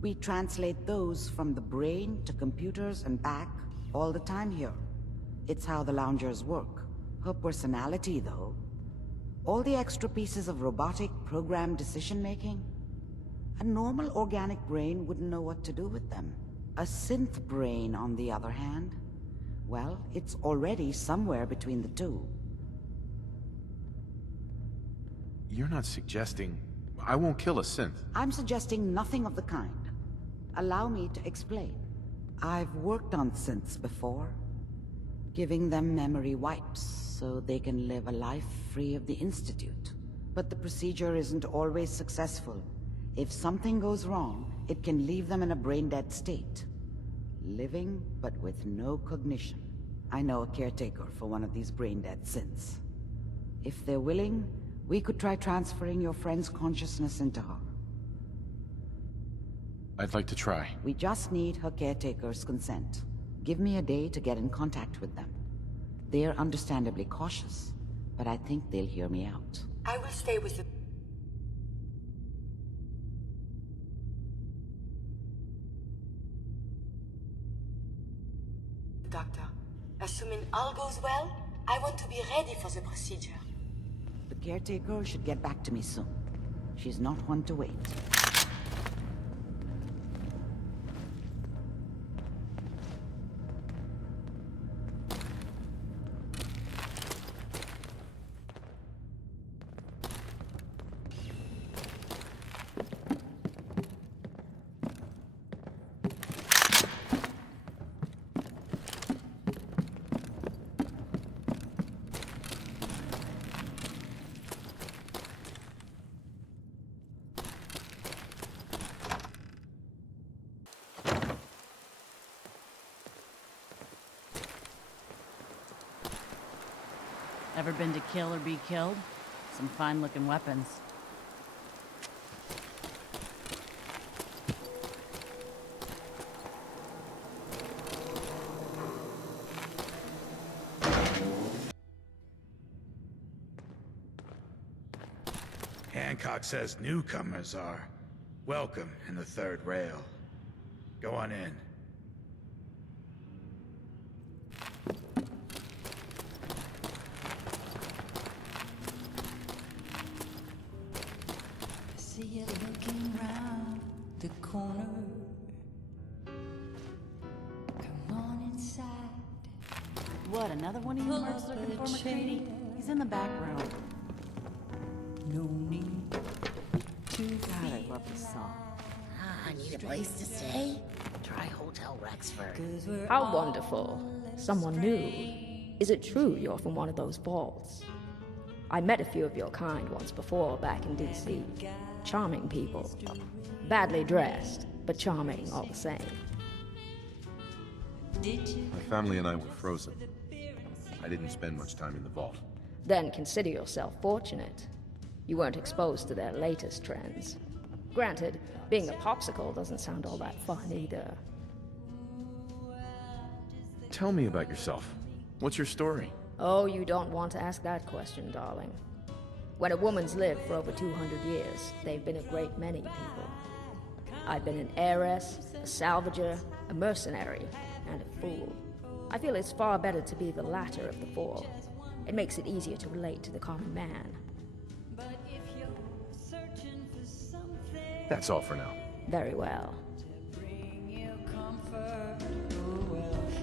We translate those from the brain to computers and back all the time here. It's how the loungers work. Her personality, though. All the extra pieces of robotic, programmed decision-making. A normal organic brain wouldn't know what to do with them. A synth brain, on the other hand, well, it's already somewhere between the two. You're not suggesting... I won't kill a synth. I'm suggesting nothing of the kind. Allow me to explain. I've worked on synths before, giving them memory wipes so they can live a life free of the Institute. But the procedure isn't always successful. If something goes wrong, it can leave them in a brain-dead state. Living, but with no cognition. I know a caretaker for one of these brain-dead synths. If they're willing, we could try transferring your friend's consciousness into her. I'd like to try. We just need her caretaker's consent. Give me a day to get in contact with them. They're understandably cautious, but I think they'll hear me out. I will stay with the... Doctor, assuming all goes well, I want to be ready for the procedure. The caretaker should get back to me soon. She's not one to wait. Ever been to kill or be killed? Some fine-looking weapons. Hancock says newcomers are welcome in the third rail. Go on in. See you looking round the corner. Come on inside. What, another one of you mercs looking for McCready? He's in the back room. No need to God, I love this song. I need a place to stay? Try Hotel Rexford. How wonderful. Someone new. Is it true you're from one of those vaults? I met a few of your kind once before back in D.C. Charming people. Badly dressed, but charming all the same. My family and I were frozen. I didn't spend much time in the vault. Then consider yourself fortunate. You weren't exposed to their latest trends. Granted, being a popsicle doesn't sound all that fun either. Tell me about yourself. What's your story? Oh, you don't want to ask that question, darling. When a woman's lived for over 200 years, they've been a great many people. I've been an heiress, a salvager, a mercenary, and a fool. I feel it's far better to be the latter of the four. It makes it easier to relate to the common man. That's all for now. Very well.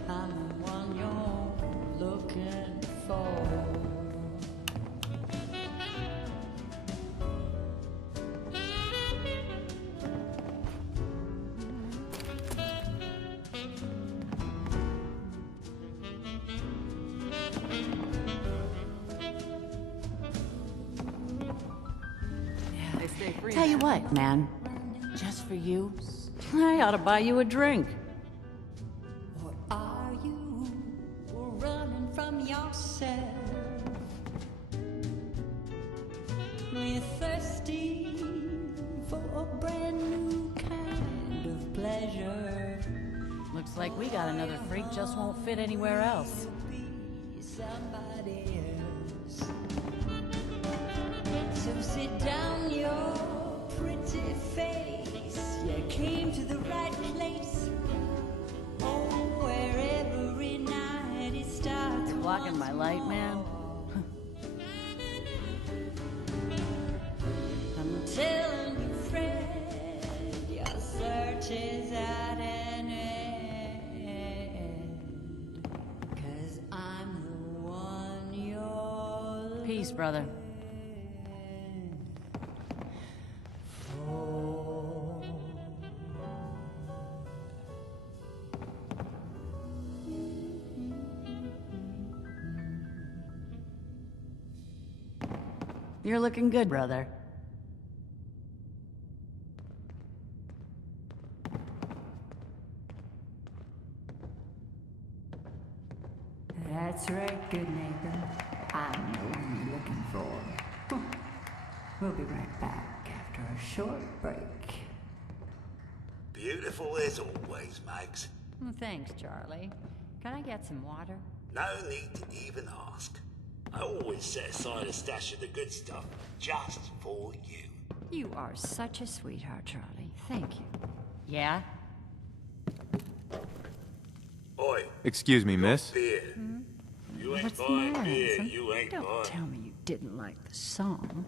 I'm the one you're looking for. They stay free. Tell you what, man. Just for you, I ought to buy you a drink. Or are you running from yourself? We're thirsty for a brand new kind of pleasure. Looks like we got another freak just won't fit anywhere else. Somebody else. So sit down your pretty face. You came to the right place. Oh, where every night it starts. Blocking my light, man. I'm telling you, Fred, your search is at an end. 'Cause I'm the one you're Peace, brother. You're looking good, brother. That's right, good neighbor. I know what you're looking for. We'll be right back after a short break. Beautiful as always, Mags. Thanks, Charlie. Can I get some water? No need to even ask. I always set aside a stash of the good stuff just for you. You are such a sweetheart, Charlie. Thank you. Yeah? Oi. Excuse me, miss. Beer. You ain't What's the buying matter, beer, handsome? you ain't Don't buying. tell me you didn't like the song.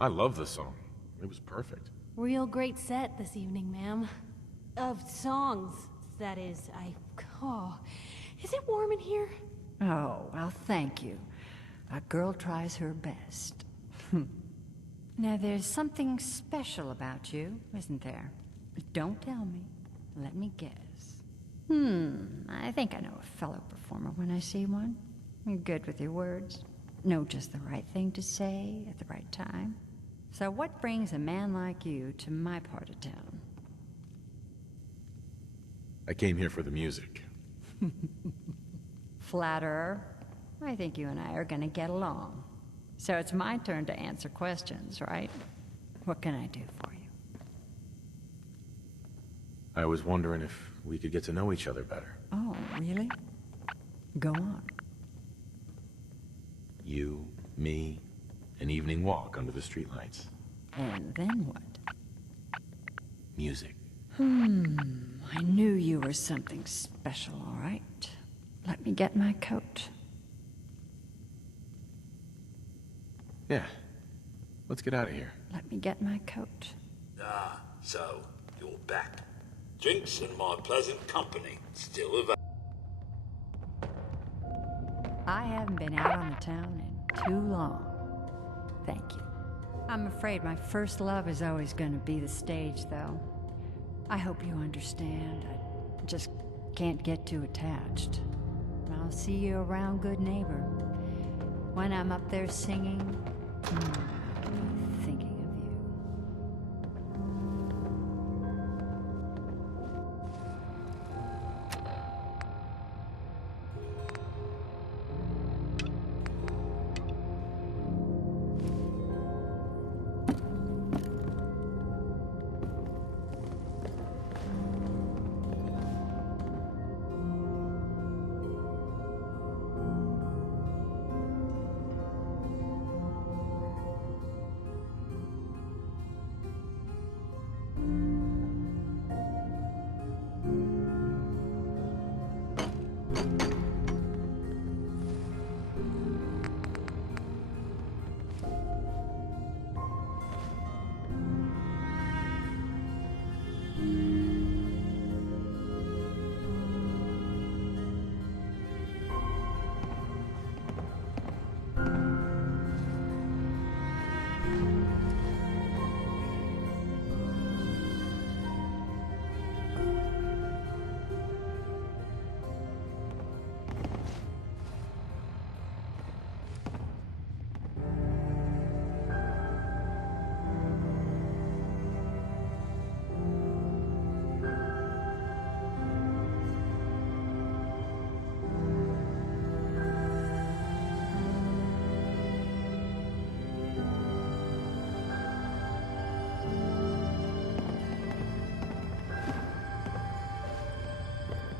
I love the song. It was perfect. Real great set this evening, ma'am. Of songs, that is. Oh, is it warm in here? Oh, well, thank you. A girl tries her best. Now, there's something special about you, isn't there? Don't tell me. Let me guess. I think I know a fellow performer when I see one. You're good with your words. Know just the right thing to say at the right time. So what brings a man like you to my part of town? I came here for the music. Flatterer. I think you and I are gonna get along. So it's my turn to answer questions, right? What can I do for you? I was wondering if we could get to know each other better. Oh, really? Go on. You, me, an evening walk under the streetlights. And then what? Music. I knew you were something special, all right. Let me get my coat. Yeah. Let's get out of here. Let me get my coat. Ah, so you're back. Drinks and my pleasant company still available. I haven't been out on the town in too long. Thank you. I'm afraid my first love is always going to be the stage, though. I hope you understand. I just can't get too attached. I'll see you around, good neighbor. When I'm up there singing, I'll be thinking of you.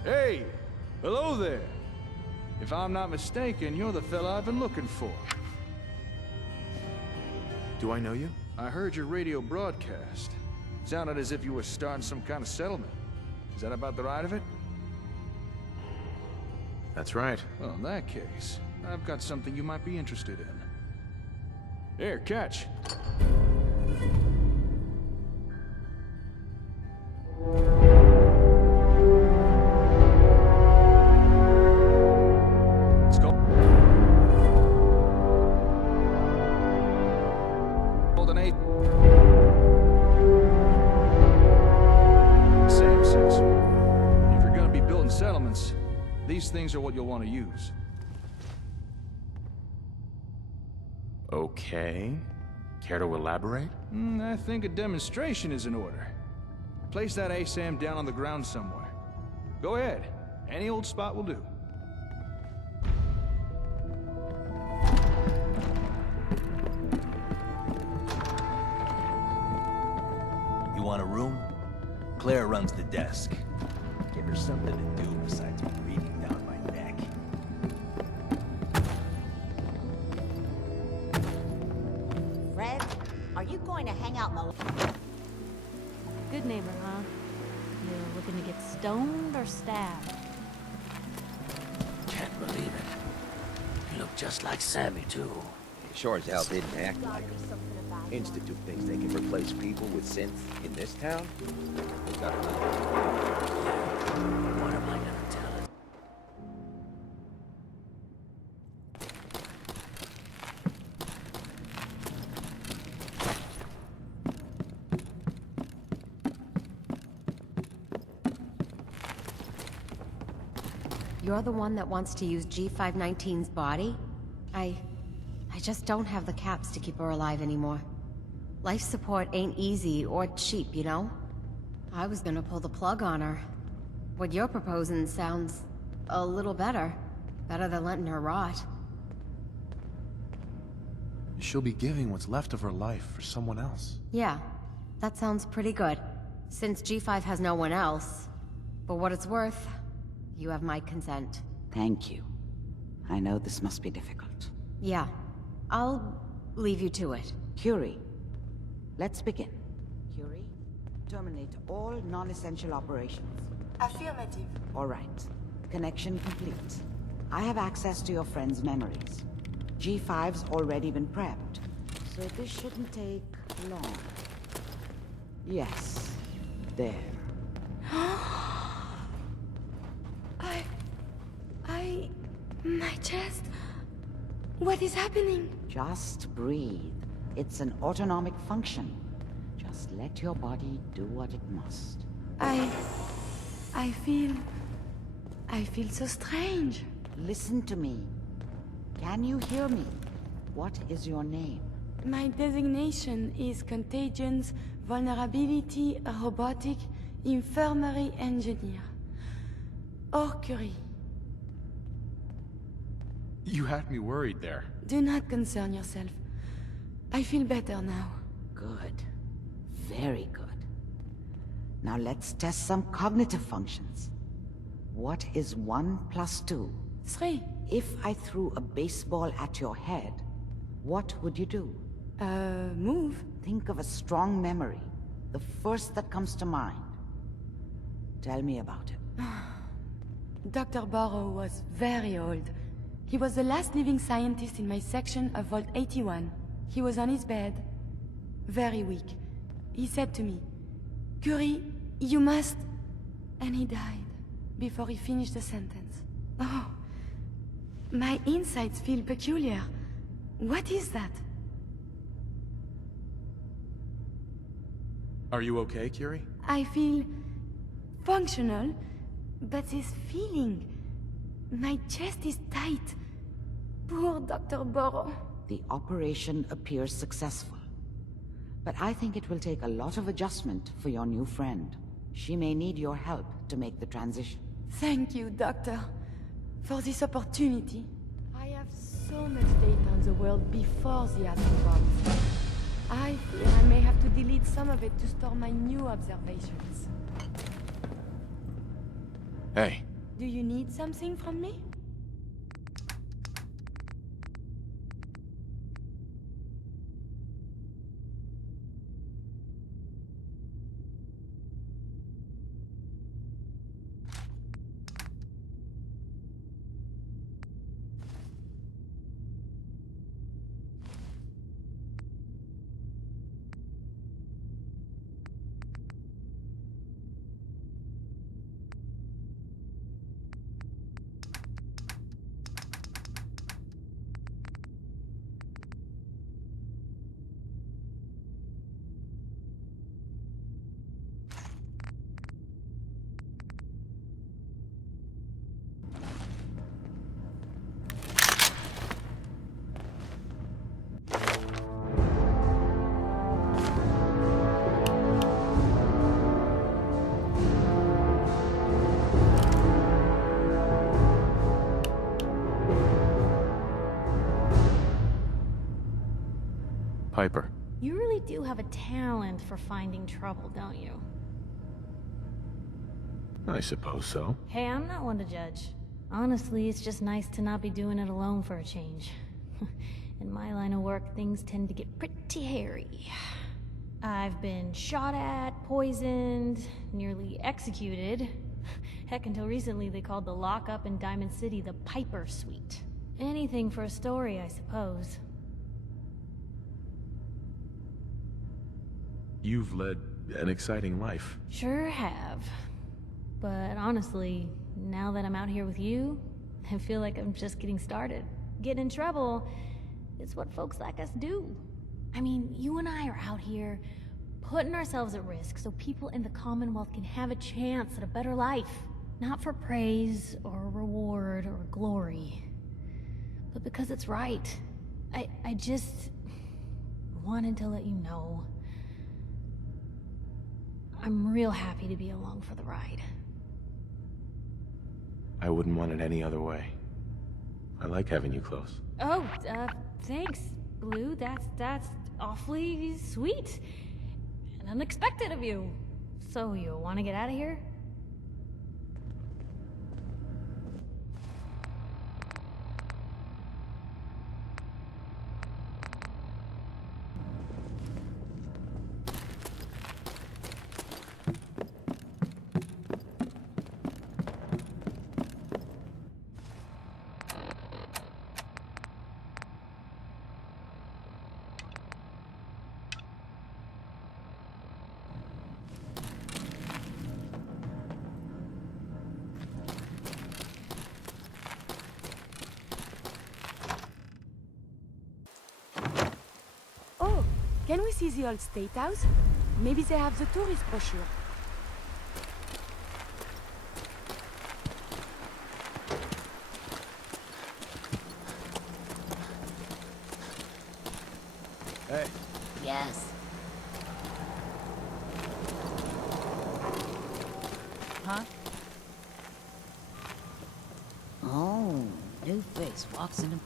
Hey, hello there. If I'm not mistaken, you're the fella I've been looking for. Do I know you? I heard your radio broadcast. Sounded as if you were starting some kind of settlement. Is that about the right of it? That's right. Well, in that case, I've got something you might be interested in. Here, catch. These things are what you'll want to use. Okay. Care to elaborate? I think a demonstration is in order. Place that ASAM down on the ground somewhere. Go ahead. Any old spot will do. You want a room? Claire runs the desk. Give her something to do besides breathing down my neck. Fred, are you going to hang out in the... Good neighbor, huh? You're looking to get stoned or stabbed? Can't believe it. You look just like Sammy, too. Sure as hell didn't act like him. Institute thinks they can replace people with synth in this town? They got another. What am I gonna tell it? You're the one that wants to use G519's body? I just don't have the caps to keep her alive anymore. Life support ain't easy or cheap, you know? I was gonna pull the plug on her. What you're proposing sounds a little better. Better than letting her rot. She'll be giving what's left of her life for someone else. Yeah, that sounds pretty good. Since G5 has no one else, for what it's worth, you have my consent. Thank you. I know this must be difficult. Yeah, I'll leave you to it. Curie, let's begin. Curie, terminate all non-essential operations. Affirmative. All right. Connection complete. I have access to your friend's memories. G5's already been prepped, so this shouldn't take long. Yes. There. My chest? What is happening? Just breathe. It's an autonomic function. Just let your body do what it must. I feel so strange. Listen to me. Can you hear me? What is your name? My designation is Contagions, Vulnerability, Robotic, Infirmary Engineer. Or Curie. You had me worried there. Do not concern yourself. I feel better now. Good. Very good. Now let's test some cognitive functions. What is 1 + 2? 3. If I threw a baseball at your head, what would you do? Move. Think of a strong memory. The first that comes to mind. Tell me about it. Dr. Burrow was very old. He was the last living scientist in my section of Vault 81. He was on his bed, very weak. He said to me, "Curie, you must..." And he died before he finished the sentence. Oh, my insides feel peculiar. What is that? Are you okay, Curie? I feel functional, but this feeling, my chest is tight. Poor Dr. Burrow. The operation appears successful. But I think it will take a lot of adjustment for your new friend. She may need your help to make the transition. Thank you, Doctor, for this opportunity. I have so much data on the world before the atom bombs. I fear I may have to delete some of it to store my new observations. Hey. Do you need something from me? Piper. You really do have a talent for finding trouble, don't you? I suppose so. Hey, I'm not one to judge. Honestly, it's just nice to not be doing it alone for a change. In my line of work, things tend to get pretty hairy. I've been shot at, poisoned, nearly executed. Heck, until recently they called the lockup in Diamond City the Piper Suite. Anything for a story, I suppose. You've led an exciting life. Sure have. But honestly, now that I'm out here with you, I feel like I'm just getting started. Getting in trouble, it's what folks like us do. I mean, you and I are out here putting ourselves at risk so people in the Commonwealth can have a chance at a better life. Not for praise or reward or glory, but because it's right. I just wanted to let you know. I'm real happy to be along for the ride. I wouldn't want it any other way. I like having you close. Oh, thanks, Blue. That's awfully sweet. And unexpected of you. So, you want to get out of here? Oh, can we see the old State House? Maybe they have the tourist brochure. Hey. Yes. Huh? Oh, new face walks in a...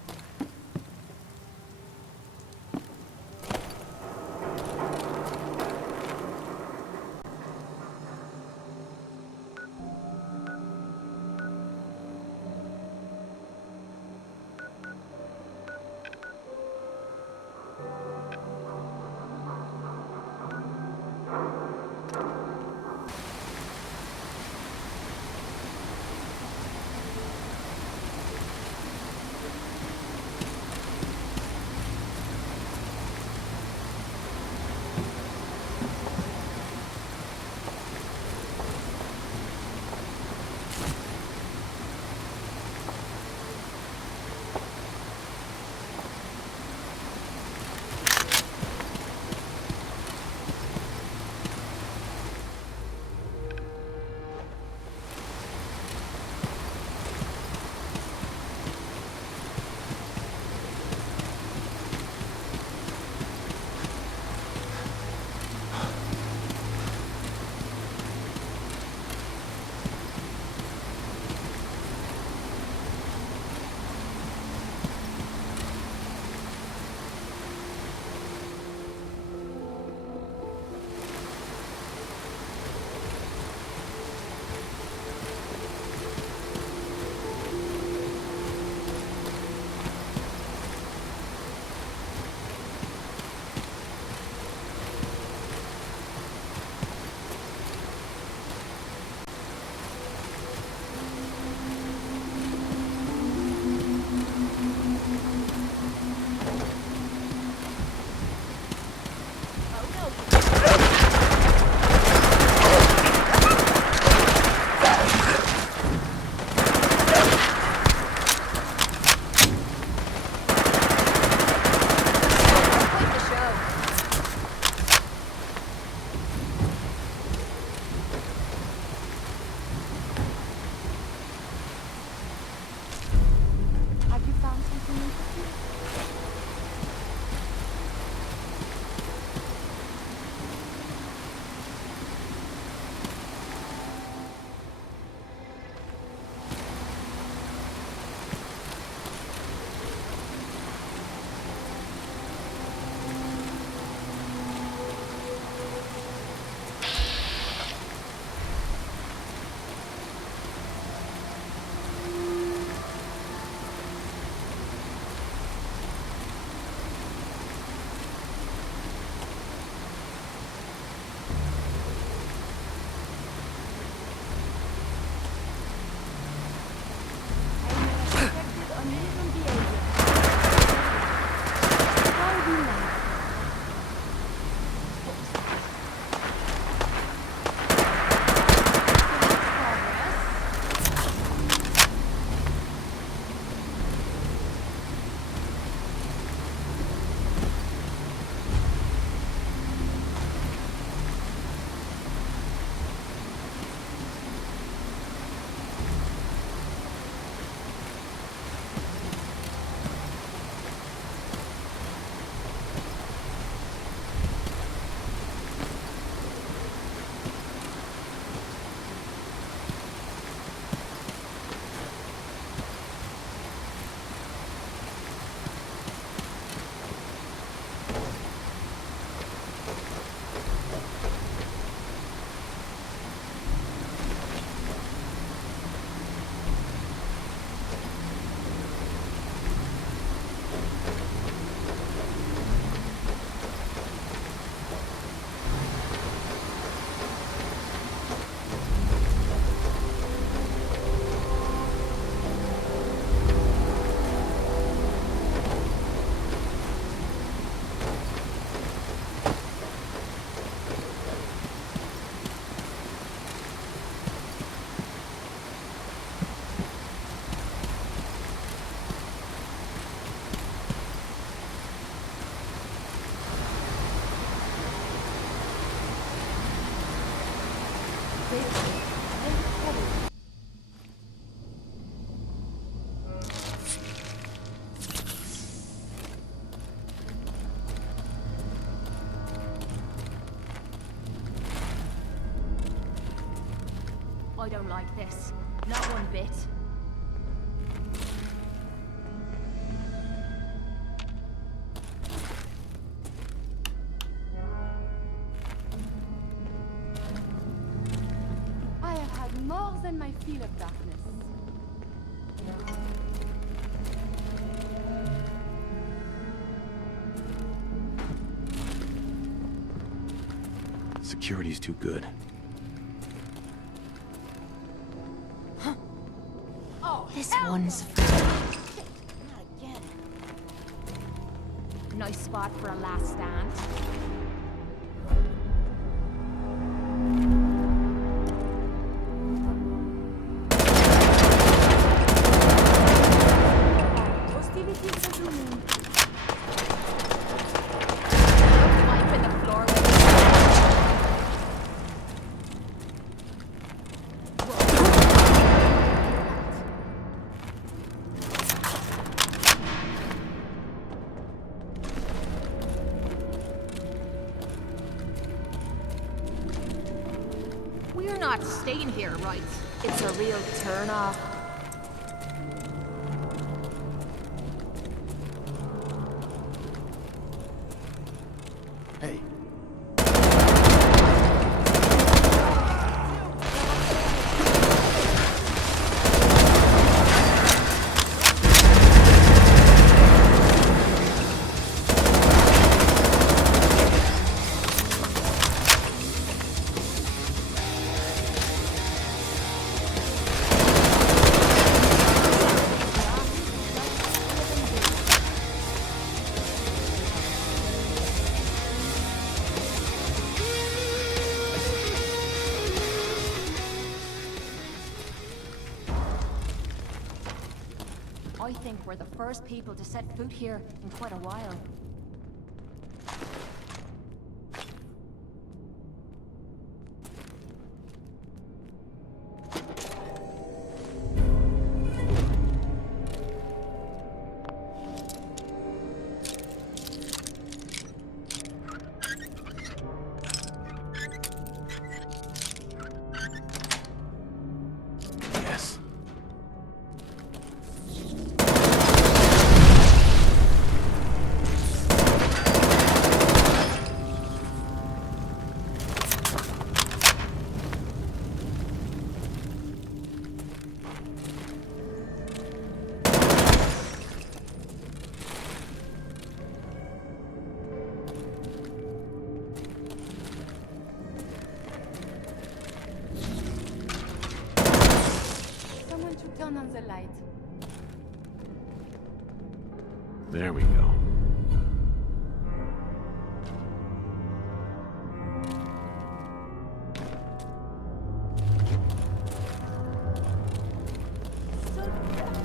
don't like this. Not one bit. I have had more than my fill of darkness. Security's too good. Oh, This one's not again. Nice spot for a last stand. Hostilities resuming. Wiping the floor with We're not staying here, right? It's a real turn-off. Hey. I think we're the first people to set foot here in quite a while. Yes. Someone to turn on the light. There we go. So dark.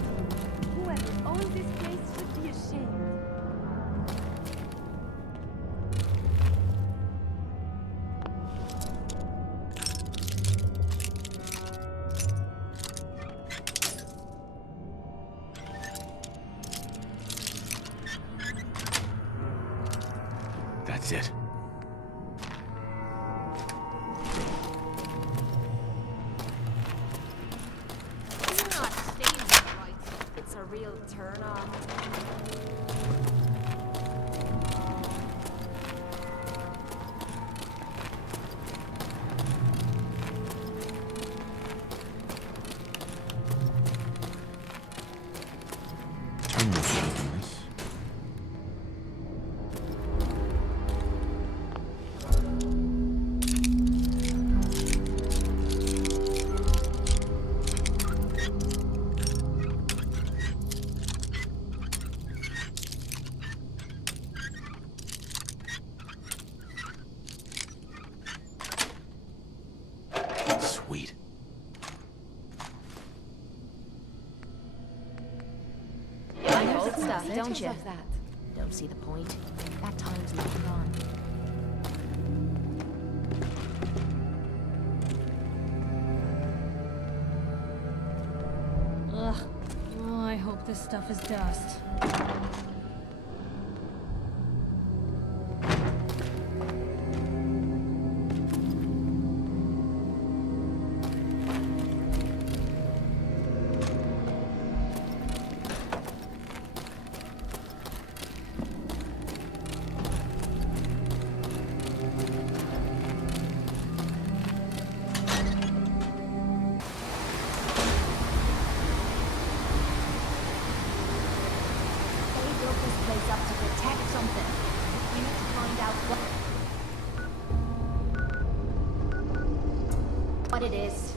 Whoever owns this place should be ashamed. That's it. We're not staying here, right? It's a real turn-off. Turn this on this. Sweet. I know the stuff, don't Pictures you? of that. Don't see the point. That time's long gone. Ugh. Oh, I hope this stuff is dust. something. We need to find out what it is.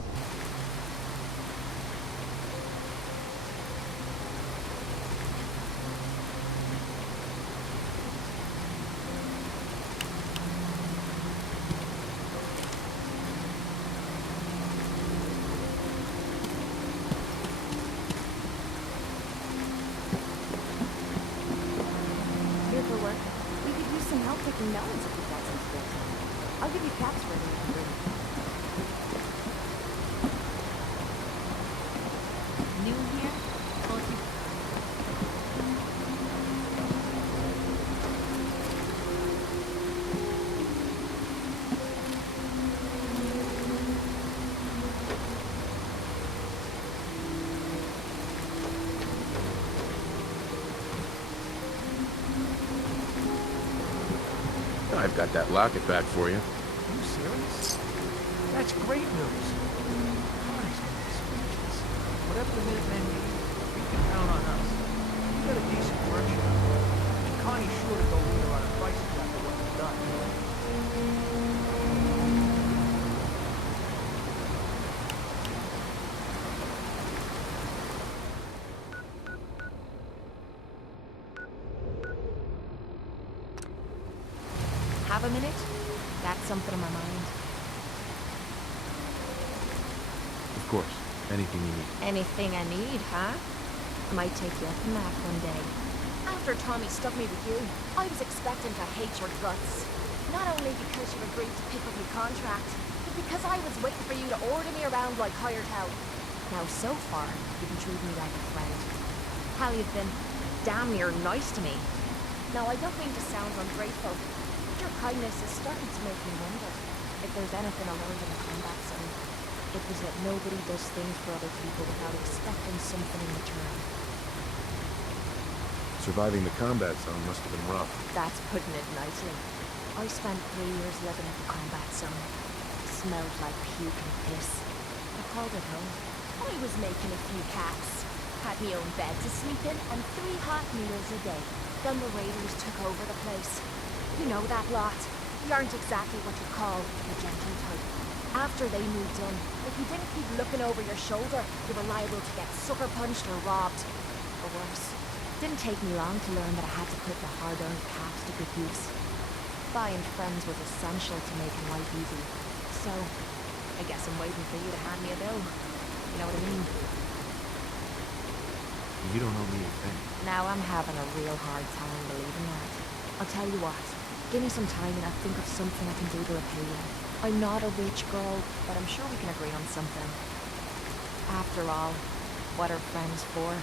Melons if you've got some skills. I'll give you caps for anything. New here? I've got that locket back for you. Are you serious? That's great news. Connie's gonna be speechless. Whatever the Minutemen need, you can count on us. We got a decent workshop. And Connie's sure to go leader on her prices after what we've done. Have a minute? Got something on my mind. Of course. Anything you need. Anything I need, huh? I might take you up on that one day. After Tommy stuck me with you, I was expecting to hate your guts. Not only because you agreed to pick up your contract, but because I was waiting for you to order me around like hired help. Now, so far, you've been treating me like a friend. Hell, you've been damn near nice to me. Now, I don't mean to sound ungrateful, but your kindness is starting to make me wonder if there's anything I learned in the combat zone. It was that nobody does things for other people without expecting something in return. Surviving the combat zone must have been rough. That's putting it nicely. I spent 3 years living at the combat zone. Smelled like puke and piss. I called it home. I was making a few caps. Had me own bed to sleep in and 3 hot meals a day. Then the raiders took over the place. You know that lot. You aren't exactly what you call the gentle type. After they moved in, if you didn't keep looking over your shoulder, you were liable to get sucker punched or robbed. Or worse. Didn't take me long to learn that I had to put the hard-earned caps to good use. Buying friends was essential to making life easy. So, I guess I'm waiting for you to hand me a bill. You know what I mean? You don't owe me a thing. Now I'm having a real hard time believing that. I'll tell you what. Give me some time and I'll think of something I can do to repay you. I'm not a rich girl, but I'm sure we can agree on something. After all, what are friends for?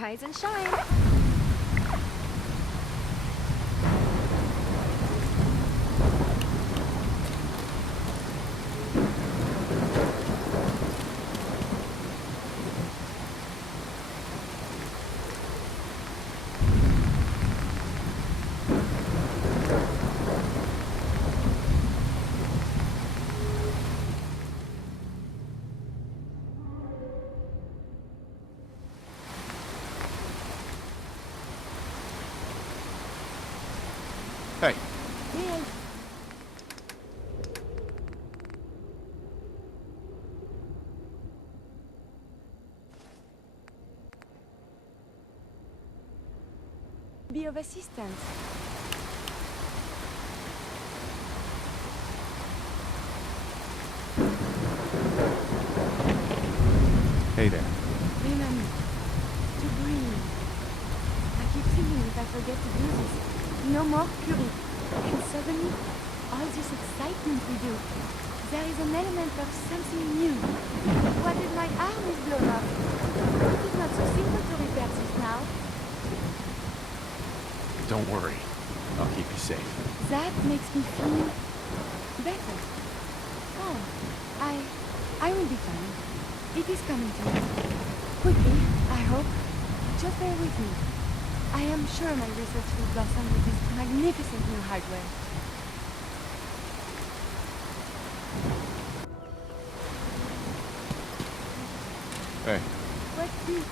Rise and shine. Hey. Be of assistance. Hey there. Remember to breathe. I keep thinking if I forget to do this, no more Curie. And suddenly, all this excitement we do, there is an element of something new. What if my arm is blown off? It is not so simple to repair this now. Don't worry. I'll keep you safe. That makes me feel better. Oh, I will be fine. It is coming to me. Quickly, I hope. Just bear with me. I am sure my research will blossom with this magnificent new hardware. Hey. What do